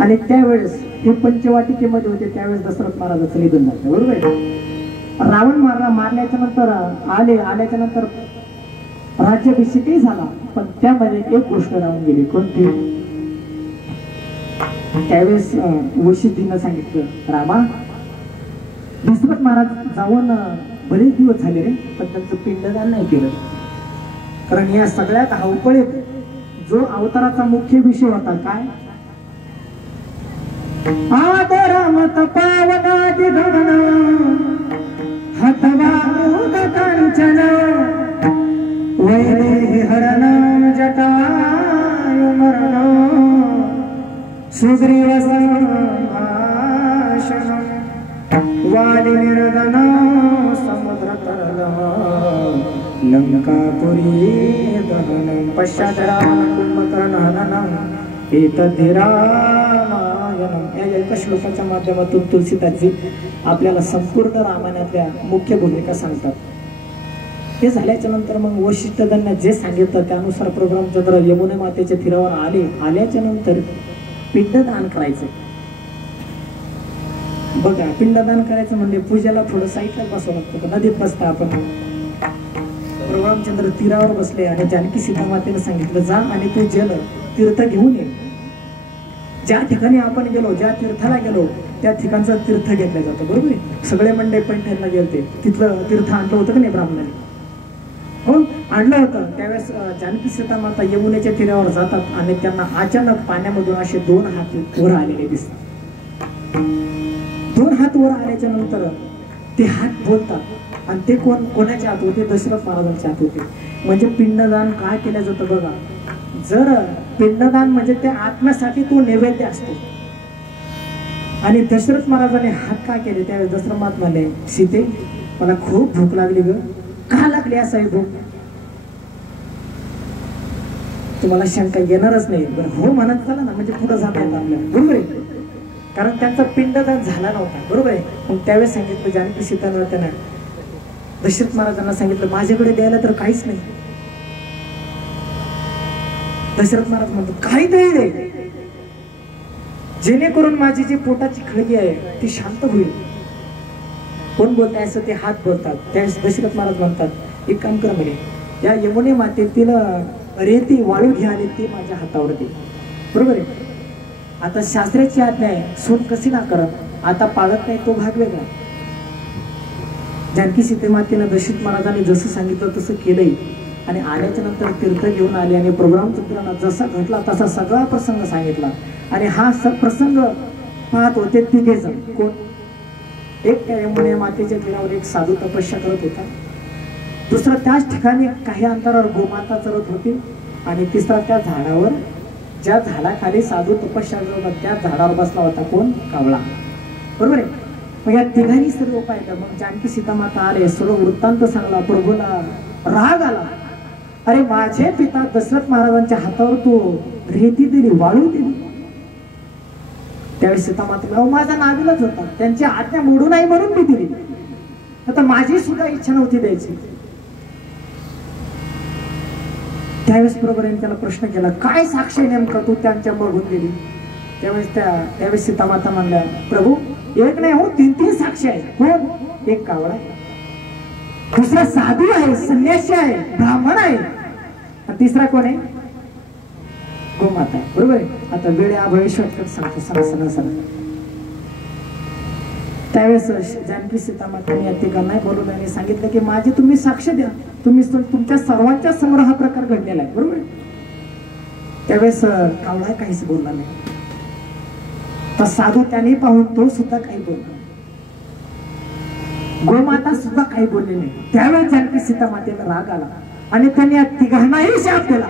आणि त्यावेळेस हे पंचवाटिकेमध्ये होते त्यावेळेस दशरथ महाराजांचं निधन झालं बरोबर आहे. रावण मारल्याच्या नंतर आल्याच्या नंतर राज्याभिषेकही झाला. पण त्यामध्ये एक गोष्ट राहून गेली. कोणती. त्यावेळेस वशिष्ठीनं सांगितलं रामा दशरथ महाराज जाऊन बरेच दिवस झाले रे पण त्यांचं पिंडदान नाही केलं. कारण या सगळ्यात धावपळीत जो अवताराचा मुख्य विषय होता काय आदरामत पावनादि गगन हतवा कांचन वैदेही हरण जटायु मरण सुग्रीव संभाषण वाली निर्दन समुद्र तरल लंकापुरी दहन पश्चात रावण कुंभकर्ण हननम एतद्धि रामायणम. या एका श्लोकाच्या माध्यमातून तुलसीदासजी आपल्याला संपूर्ण रामायणातल्या मुख्य भूमिका सांगतात. हे झाल्याच्या नंतर मग वशिष्ठ त्यांना जे सांगितलं त्यानुसार प्रभुरामचंद्र यमुने मातेच्या तीरावर आल्याच्या नंतर पिंडदान करायचं. बघा, पिंडदान करायचं म्हणजे पूजेला थोडं साईडला बसावं लागतं. नदीत बसता आपण. प्रभुरामचंद्र तीरावर बसले आणि जानकी सीता मातेने सांगितलं जा आणि तू जल तीर्थ घेऊन ये. ज्या ठिकाणी आपण गेलो, ज्या तीर्थाला गेलो त्या ठिकाणचं तीर्थ घेतलं जातं. बरोबर आहे. सगळे मंडळी पैठणला गेलते, तिथलं तीर्थ आणलं होतं का नाही ब्राह्मणाने? हो, आणलं होतं. त्यावेळेस जानकी सीता माता यमुनेच्या तीरावर जातात आणि त्यांना अचानक पाण्यामधून असे 2 हात वर आलेले दिसतात. 2 हात वर आल्याच्या नंतर ते हात बोलतात आणि ते कोणाचे हात होते? दशरथ महाराजांचे हात होते. म्हणजे पिंडदान काय केलं जातं बघा. जर पिंडदान म्हणजे त्या आत्म्यासाठी तो नैवेद्य असतो. आणि दशरथ महाराजांनी हात काय केले? त्यावेळेस दशरथ महात्माने सीते मला खूप भूक लागली ग. का लागली असा भूक? तुम्हाला शंका येणारच नाही. बरं हो म्हणत चला ना, म्हणजे पुढे जाता येतं आपल्याला. बरोबर आहे. कारण त्यांचा पिंडदान झाला नव्हता. बरोबर आहे. मग त्यावेळेस सांगितलं जानकी सीतानं त्यांना दशरथ महाराजांना सांगितलं माझ्याकडे द्यायला तर काहीच नाही. दशरथ महाराज म्हणतो काहीतरी दे जेणेकरून माझी जी पोटाची खळगी आहे ती शांत होईल. कोण बोलताय? असं ते हात बोलतात. त्यावेळेस दशरथ महाराज म्हणतात एक काम कर म्हणे, या यमुने मातेतील रेती वाळू घ्या आणि ती माझ्या हातावर दे. बरोबर आहे. आता शास्त्राची आज्ञा आहे, सून कशी ना करत, आता पाळत नाही तो भाग वेगळा. जानकी सीते मातेनं दशरथ महाराजांनी जसं सांगितलं तसं केलंय. आणि आल्याच्या नंतर तीर्थ घेऊन आले आणि प्रभुरामचंद्रांना जसा घडला तसा सगळा प्रसंग सांगितला. आणि हा प्रसंग पाहत होते 3 जण. कोण? एक त्या यमुने मातेच्या तीरावर एक साधू तपस्या करत होता. दुसरा त्याच ठिकाणी काही अंतरावर गोमाता चरत होती. आणि तिसरा त्या झाडावर, ज्या झाडाखाली साधू तपस्या करत होता त्या झाडावर बसला होता. कोण? कावळा. बरोबर आहे. मग या तिघांनी सर्व पाहिलं. मग जानकी सीता माता आले, सर्व वृत्तांत सांगला. प्रभूला राग आला. अरे माझे पिता दशरथ महाराजांच्या हातावर तू रेती दिली, वाळू दिली. त्यावेळेस सीता माता माझा नाविलाच होता, त्यांची आज्ञा मोडू नाही म्हणून मी दिली. आता माझी सुद्धा इच्छा नव्हती द्यायची. त्यावेळेस प्रभूने त्याला प्रश्न केला काय साक्षी नेमका तू त्यांच्या बघून दिली? त्यावेळेस सीता माता म्हणल्या प्रभू एक नाही हो 3 साक्षी आहे. कोण? एक कावळा आहे, दुसरा साधू आहे, संन्यासी आहे, ब्राह्मण आहे, तिसरा कोण आहे? गोमाता आहे. बरोबर आहे. आता वेळे अभावी शॉर्टकट सांगतो. सांग. त्यावेळेस जानकी सीता मातांनी या तिघांना बोलवलं आणि सांगितलं की माझी तुम्ही साक्ष द्या. तुमच्या सर्वांच्या समोर हा प्रकार घडलेला आहे. बरोबर. त्यावेळेस कावळा काहीच बोलला नाही. तर साधू त्यांनी पाहून तो सुद्धा काही बोलला, गोमाता सुद्धा काही बोलले नाही. त्यावेळेस जानकी सीता मातेला राग आला आणि त्यांनी या तिघांनाही शाप दिला.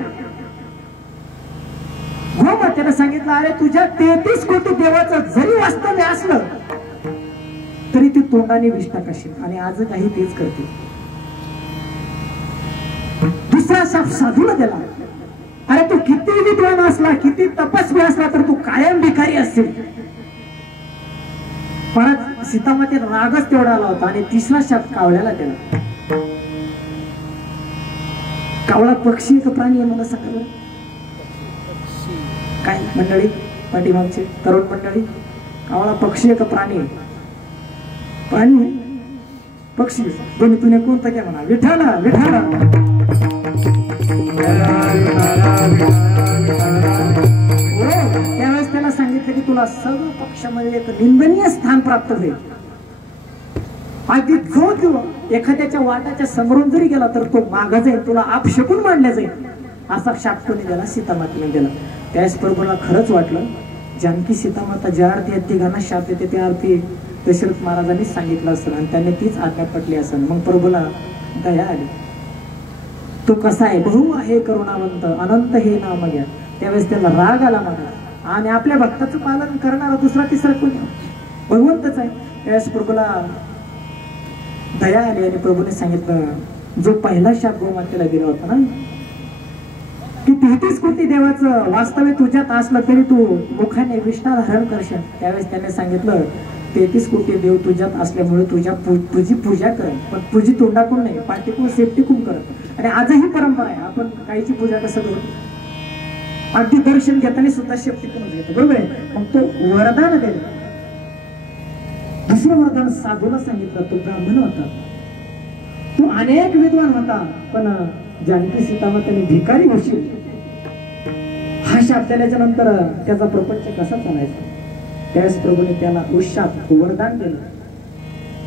गोमातेला सांगितलं अरे तुझ्या 33 कोटी देवाचं जरी वास्तव्य असलं तरी ती तोंडाने विष्ठा करशील. आणि आज काही तेच करते. दुसरा शाप साधूला दिला. अरे तू किती विद्वान असला, किती तपस्वी असला तर तू कायम भिकारी असशील. परत सीतामातेला रागच तेवढा आला होता. आणि तिसरा शाप कावळ्याला दिला. कावळा पक्षी का प्राणी आहे मला सांगा काय मंडळी, पाठीमागचे तरुण मंडळी? कावळा पक्षी का प्राणी? प्राणी, पक्षी. दोन्हीतून कोणता काय म्हणा? विठाला. विठाला. त्यावेळेस त्याला सांगितलं की तुला सर्व पक्षामध्ये एक निंदनीय स्थान प्राप्त होईल. अगदी जो एखाद्याच्या वाटाच्या समोरून जरी गेला तर तो मागा जाईल, तुला आपशकून मांडल्या जाईल, असा शाप कोणी दिला? सीतामातेने दिला. त्याच प्रभूला खरंच वाटलं जानकी सीतामाता ज्या अर्थी या तिघांना शाप देते त्या अर्थी दशरथ महाराजांनी सांगितलं असेल आणि त्यांनी तीच आज्ञा पटली असेल. मग प्रभूला दया आली. तो कसा आहे, बहु आहे करुणावंत, अनंत हे नाम घ्या. त्यावेळेस त्याला राग आला मला, आणि आपल्या भक्ताचं पालन करणारा दुसरा तिसरा कोणी, भगवंतच आहे. त्यावेळेस प्रभूला दया आली आणि प्रभूने सांगितलं, जो पहिला शाप गोमातेला दिला होता ना, की 33 कोटी देवाचं वास्तव्य तुझ्यात असलं तरी तू मुखाने विष्णा धारण करशील. त्यावेळेस त्याने सांगितलं, 33 कोटी देव तुझ्यात असल्यामुळे तुझी पूजा कर, पण तुझी तोंडाकडून नाही, पाठीकडून सेफ्टीकडून कर. आणि आजही परंपरा आहे, आपण गायीची पूजा कसं करू, अगदी दर्शन घेताना सुद्धा सेफ्टीकडून घेतो, बरोबर आहे. मग तो वरदान दिलं. दुसरं वरदान साधूला सांगितलं, तो ब्राह्मण होता, तो अनेक विद्वान होता, पण जानकी सीतामा त्याने भिकारी होशील हा शाप दिल्याच्या नंतर त्याचा प्रपंच कसा चालायचा. त्यावेळेस प्रभूने त्याला उशाप वरदान दिलं.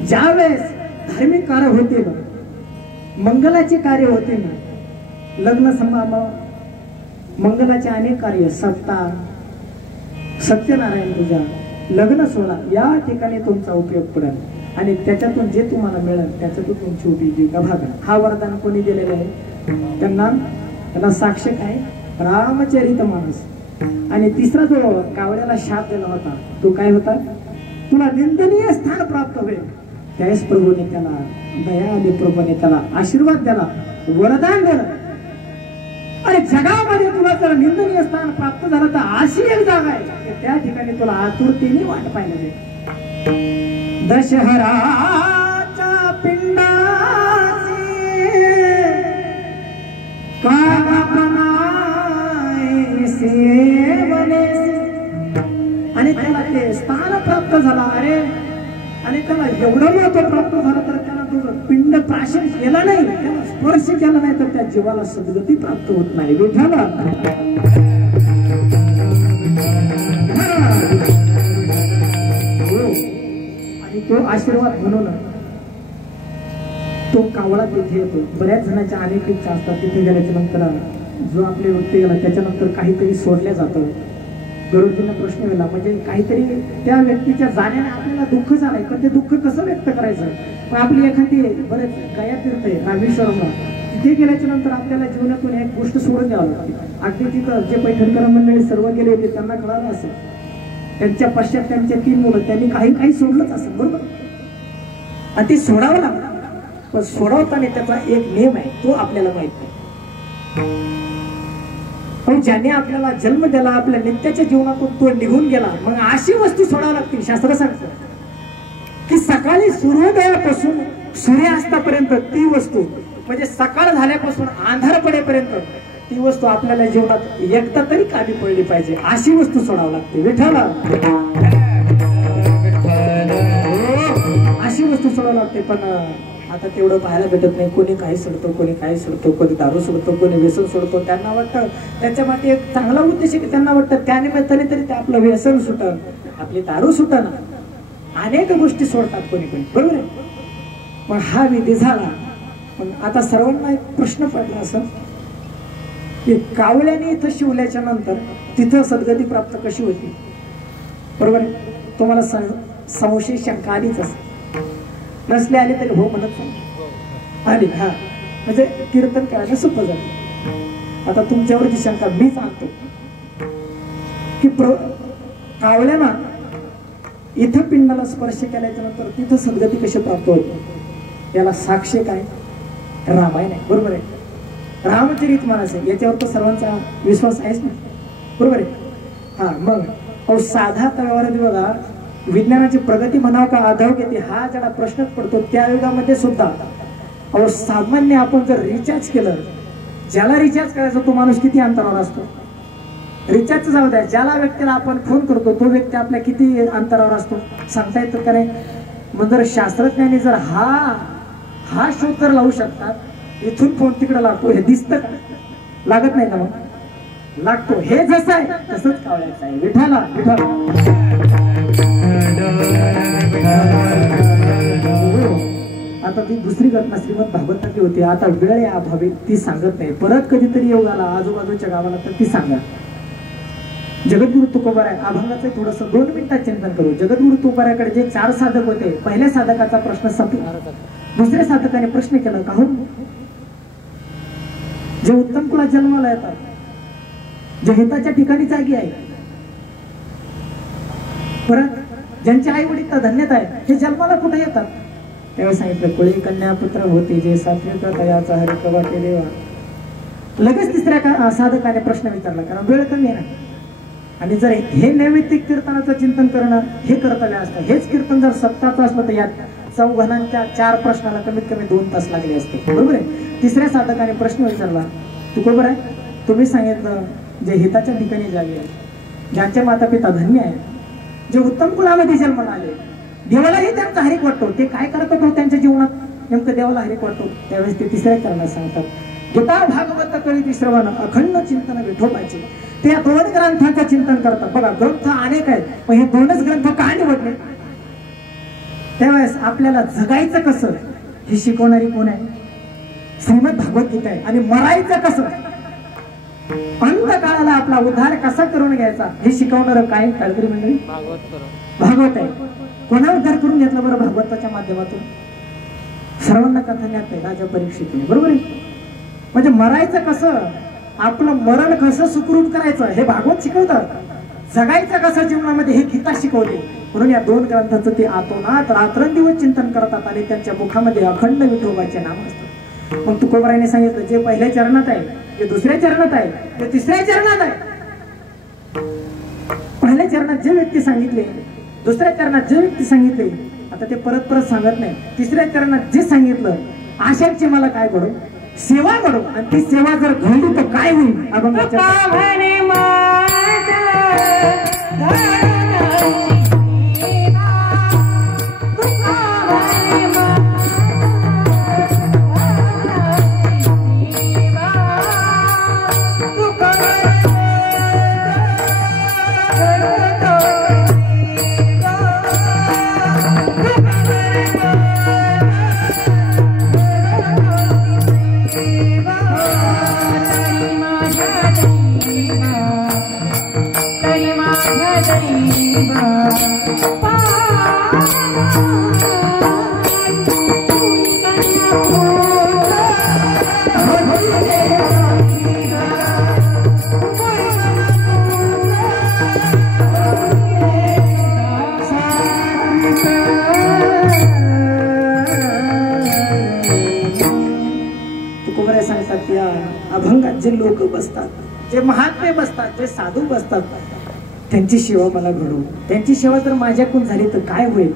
ज्यावेळेस धार्मिक कार्य होते ना, मंगलाचे कार्य होते ना, लग्न समारंभ, मंगलाचे अनेक कार्य, सप्ताह, सत्यनारायण पूजा, लग्न सोहळा, या ठिकाणी तुमचा उपयोग पडेल आणि त्याच्यातून जे तुम्हाला मिळेल त्याच्यातून तुमची उपजीविका भागेल. हा वरदान कोणी दिलेलं आहे, त्यांना साक्ष काय, रामचरित मानस. आणि तिसरा जो कावळ्याला शाप दिला होता तो काय होता, तुला निंदनीय स्थान प्राप्त होईल. त्यावेळेस प्रभूने त्याला दया आली, प्रभूने त्याला आशीर्वाद दिला, वरदान दिलं. अरे जगामध्ये तुला जर निंदनीय स्थान प्राप्त झालं तर अशी एक जागा आहे की त्या ठिकाणी तुला आतुरतेने वाट पाहायला मिळेल. दशहराच्या पिंडाचे आणि त्याला ते स्थान प्राप्त झाला. अरे आणि त्याला एवढं महत्व प्राप्त झालं तर त्याला तुझं पिंड प्राशन केला नाही, त्याला स्पर्श केला नाही तर त्या जीवाला सद्गती प्राप्त होत नाही. विठाला आणि तो आशीर्वाद म्हणून तो कावळा तिथे येतो. बऱ्याच जणांच्या अनेक इच्छा असतात, तिथे गेल्याच्या नंतर जो आपले व्यक्ती गेला त्याच्यानंतर काहीतरी सोडल्या जातं. गरुडजींना प्रश्न केला, म्हणजे काहीतरी त्या व्यक्तीच्या जाण्याने आपल्याला दुःख झालंय, पण ते दुःख कसं व्यक्त करायचं. पण आपली एखादी बरेच गया तीर्थ आहे रामेश्वरमला, तिथे गेल्याच्या नंतर आपल्याला जीवनातून एक गोष्ट सोडून द्यावं लागते. अगदी तिथं जे पैठणकर मंडळी सर्व गेले होते त्यांना कळालं असेल, त्यांच्या पश्चात त्यांच्या 3 मुलं, त्यांनी काही सोडलंच असेल, बरोबर. आणि ते सोडावं लागलं, पण सोडवताना त्याचा एक नियम आहे, तो आपल्याला माहित नाही. पण ज्याने आपल्याला जन्म दिला, आपल्या नित्याच्या जीवनातून तो निघून गेला, मग अशी वस्तू सोडावी लागतील. शास्त्र सांगतं की सकाळी सूर्योदयापासून सूर्यास्तापर्यंत ती वस्तू, म्हणजे सकाळ झाल्यापासून अंधार पडेपर्यंत ती वस्तू आपल्याला जीवनात एकदा तरी कामी पडली पाहिजे, अशी वस्तू सोडावी लागते. विठाला अशी वस्तू सोडावी लागते. पण आता तेवढं पाहायला भेटत नाही. कोणी काही सोडतो, कोणी काही सोडतो, कोणी दारू सोडतो, कोणी व्यसन सोडतो. त्यांना वाटतं त्याच्या मागे एक चांगला उद्देश आहे की त्यांना वाटतं त्यानिमित्ताने तरी ते आपलं व्यसन सुटन, आपली दारू सुटन, अनेक गोष्टी सोडतात कोणी कोणी, बरोबर आहे. पण हा विधी झाला. पण आता सर्वांना एक प्रश्न पडला असं की कावळ्याने इथं शिवल्याच्या नंतर तिथं सद्गती प्राप्त कशी होती, बरोबर आहे. तुम्हाला संशय शंका आलीच असते, नसले आले तरी हो म्हणत आली. हा म्हणजे कीर्तन करायला सोपं झालं. आता तुमच्यावरची शंका मीच आणतो की कावळ्याला इथं पिंडाला स्पर्श केल्याच्या नंतर तिथं सद्गती कशी प्राप्त होते, याला साक्ष काय, रामायण आहे, बरोबर आहे. रामचरित मानस आहे, याच्यावर तर सर्वांचा विश्वास आहेच ना, बरोबर आहे. हा मग साधा तळवार बघा, विज्ञानाची प्रगती म्हणावं का अधोगती, हा ज्याला प्रश्नच पडतो. त्या युगामध्ये सुद्धा सामान्य आपण जर रिचार्ज केलं, ज्याला रिचार्ज करायचा तो माणूस किती अंतरावर असतो, रिचार्ज जाऊ द्या, ज्याला व्यक्तीला आपण फोन करतो तो व्यक्ती आपल्या किती अंतरावर असतो सांगता येतं का नाही. मग जर शास्त्रज्ञांनी जर हा शोध जर लावू शकतात, इथून फोन तिकडे लागतो, हे दिसतं का, लागत नाही का, मग लागतो. हे जसं आहे तसंच कावळ्याचं आहे. विठाला आता ती दुसरी घटना श्रीमद भागवतातली होती. आता वेळ या अभावी ती सांगत नाही, परत कधीतरी योग आला आजूबाजूच्या गावाला तर ती सांगा. जगद्गुरु तुकोबाराय अभंगाचं थोडस 2 मिनिटात चिंतन करू. जगद्गुरु तुकोबारायकडे जे 4 साधक होते, पहिल्या साधकाचा प्रश्न संपला, दुसऱ्या साधकाने प्रश्न केला, का हो जे उत्तम कुळात जन्माला येतात, जे हिताच्या ठिकाणी जागी आहे, परत ज्यांचे आई वडील धन्यता आहे, हे जन्माला कुठे येतात? तेव्हा सांगितलं कुळी कन्या पुत्र होते जे सात्विक तयाचा हरी कवा केले. लगेच तिसऱ्या साधकाने प्रश्न विचारला, कारण वेळ कमी आहे ना. आणि जर हे नैमित्तिक कीर्तनाचं चिंतन करणं हे कर्तव्य असतं, हेच कीर्तन जर सप्ताहाचं असलं तर यात चौघणांच्या 4 प्रश्नाला कमीत कमी 2 तास लागले असते, बरोबर आहे. तिसऱ्या साधकाने प्रश्न विचारला, तू बरोबर आहे, तुम्ही सांगितलं जे हिताच्या ठिकाणी जागे आहे, ज्यांचे माता पिता धन्य आहे, जे उत्तम कुळामध्ये जन्माला आले, देवालाही त्यांचा हरिक वाटतो, ते काय करतात हो त्यांच्या जीवनात नेमकं देवाला हरिक वाटतो. त्यावेळेस ते तिसऱ्या चरणात सांगतात, गीता भागवत कळी श्रवण अखंड चिंतन विठोबाचे. ते 2 ग्रंथांचं चिंतन करतात. बघा ग्रंथ अनेक आहेत, पण हे 2च ग्रंथ का निवडले? त्यावेळेस आपल्याला जगायचं कसं हे शिकवणारी कोण आहे? श्रीमद भागवत गीता आहे. आणि मरायचं कसं, अंत काळाला आपला उद्धार कसा करून घ्यायचा हे शिकवणारं काय टाळकरी मंडळी? भागवत आहे. कोणा उद्धार करून घेतला बरं? भागवताच्या माध्यमातून. सर्वांना कथान्यात आहे राजा परीक्षितने, बरोबर आहे. म्हणजे मरायचं कसं, आपलं मरण कसं सुखरूप करायचं हे भागवत शिकवतात. जगायचं कसं जीवनामध्ये हे गीता शिकवते. म्हणून या 2 ग्रंथाचं ते आतोनात रात्रंदिवस चिंतन करतात आणि त्यांच्या मुखामध्ये अखंड विठोबाचे नाम असतात. मग तुकोबाराने सांगितलं, जे पहिल्या चरणात आहे, जे दुसऱ्या चरणात आहे, ते तिसऱ्या चरणात आहे. पहिल्या चरणात जे व्यक्ती सांगितले, दुसऱ्या चरणात जे व्यक्ती सांगितले, आता ते परत परत सांगत नाही. तिसऱ्या चरणात जे सांगितलं, आशाची मला काय घडू, सेवा घडू. आणि ती सेवा जर घडली तर काय होईल? अभंगाच्या अभंगात जे लोक बसतात, जे महात्मे बसतात, जे साधू बसतात, त्यांची सेवा मला घडू. त्यांची सेवा जर माझ्याकडून झाली तर काय होईल?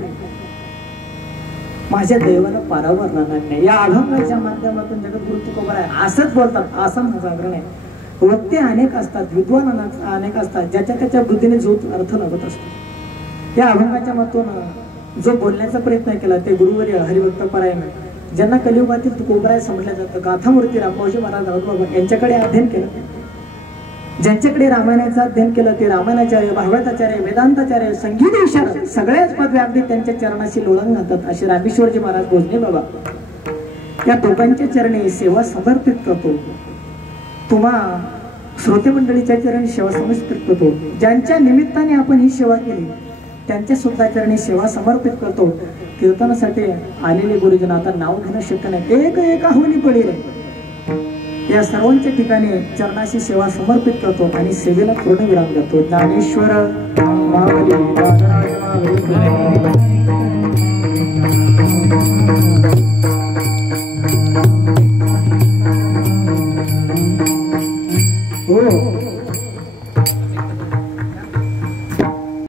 माझ्या दैवाला पारावर राहणार नाही. या अभंगाच्या माध्यमातून जगद्गुरु तुकोबार आहे असंच बोलतात. असं माझं नाही. वक्ते अनेक असतात, विद्वान अनेक असतात, ज्याच्या त्याच्या बुद्धीने जो अर्थ लागत असतो. या अभंगाच्या मातून जो बोलण्याचा प्रयत्न केला ते गुरुवर्य हरिभक्त परायण, ज्यांना कलियुगातील तुकोबाराय समजलं जातं, गाथामूर्ती रामभाऊजी महाराज राऊतबाबा यांच्याकडे अध्ययन केलं, ज्यांच्याकडे रामायणाचं अध्ययन केलं, ते रामायणाचार्य, भागवताचार्य, वेदांताचार्य, संगीत विशारद, सगळ्याच पदव्या अगदी त्यांच्या चरणाशी लोळण घालतात असे रामेश्वरजी महाराज भोजने बाबा. या दोघांच्या चरणी सेवा समर्पित करतो. तुम्हा श्रोते मंडळीच्या चरणी सेवा समर्पित करतो. ज्यांच्या निमित्ताने आपण ही सेवा केली त्यांच्या सुद्धा चरणी सेवा समर्पित करतो. कीर्तनासाठी आलेले गुरुजन आता नाव घेणं शक्य नाही, एक एक आहुनी पडेल. या सर्वांच्या ठिकाणी चरणाशी सेवा समर्पित करतो आणि सेवेला पूर्ण विराम देतो. ज्ञानेश्वर माऊली हो.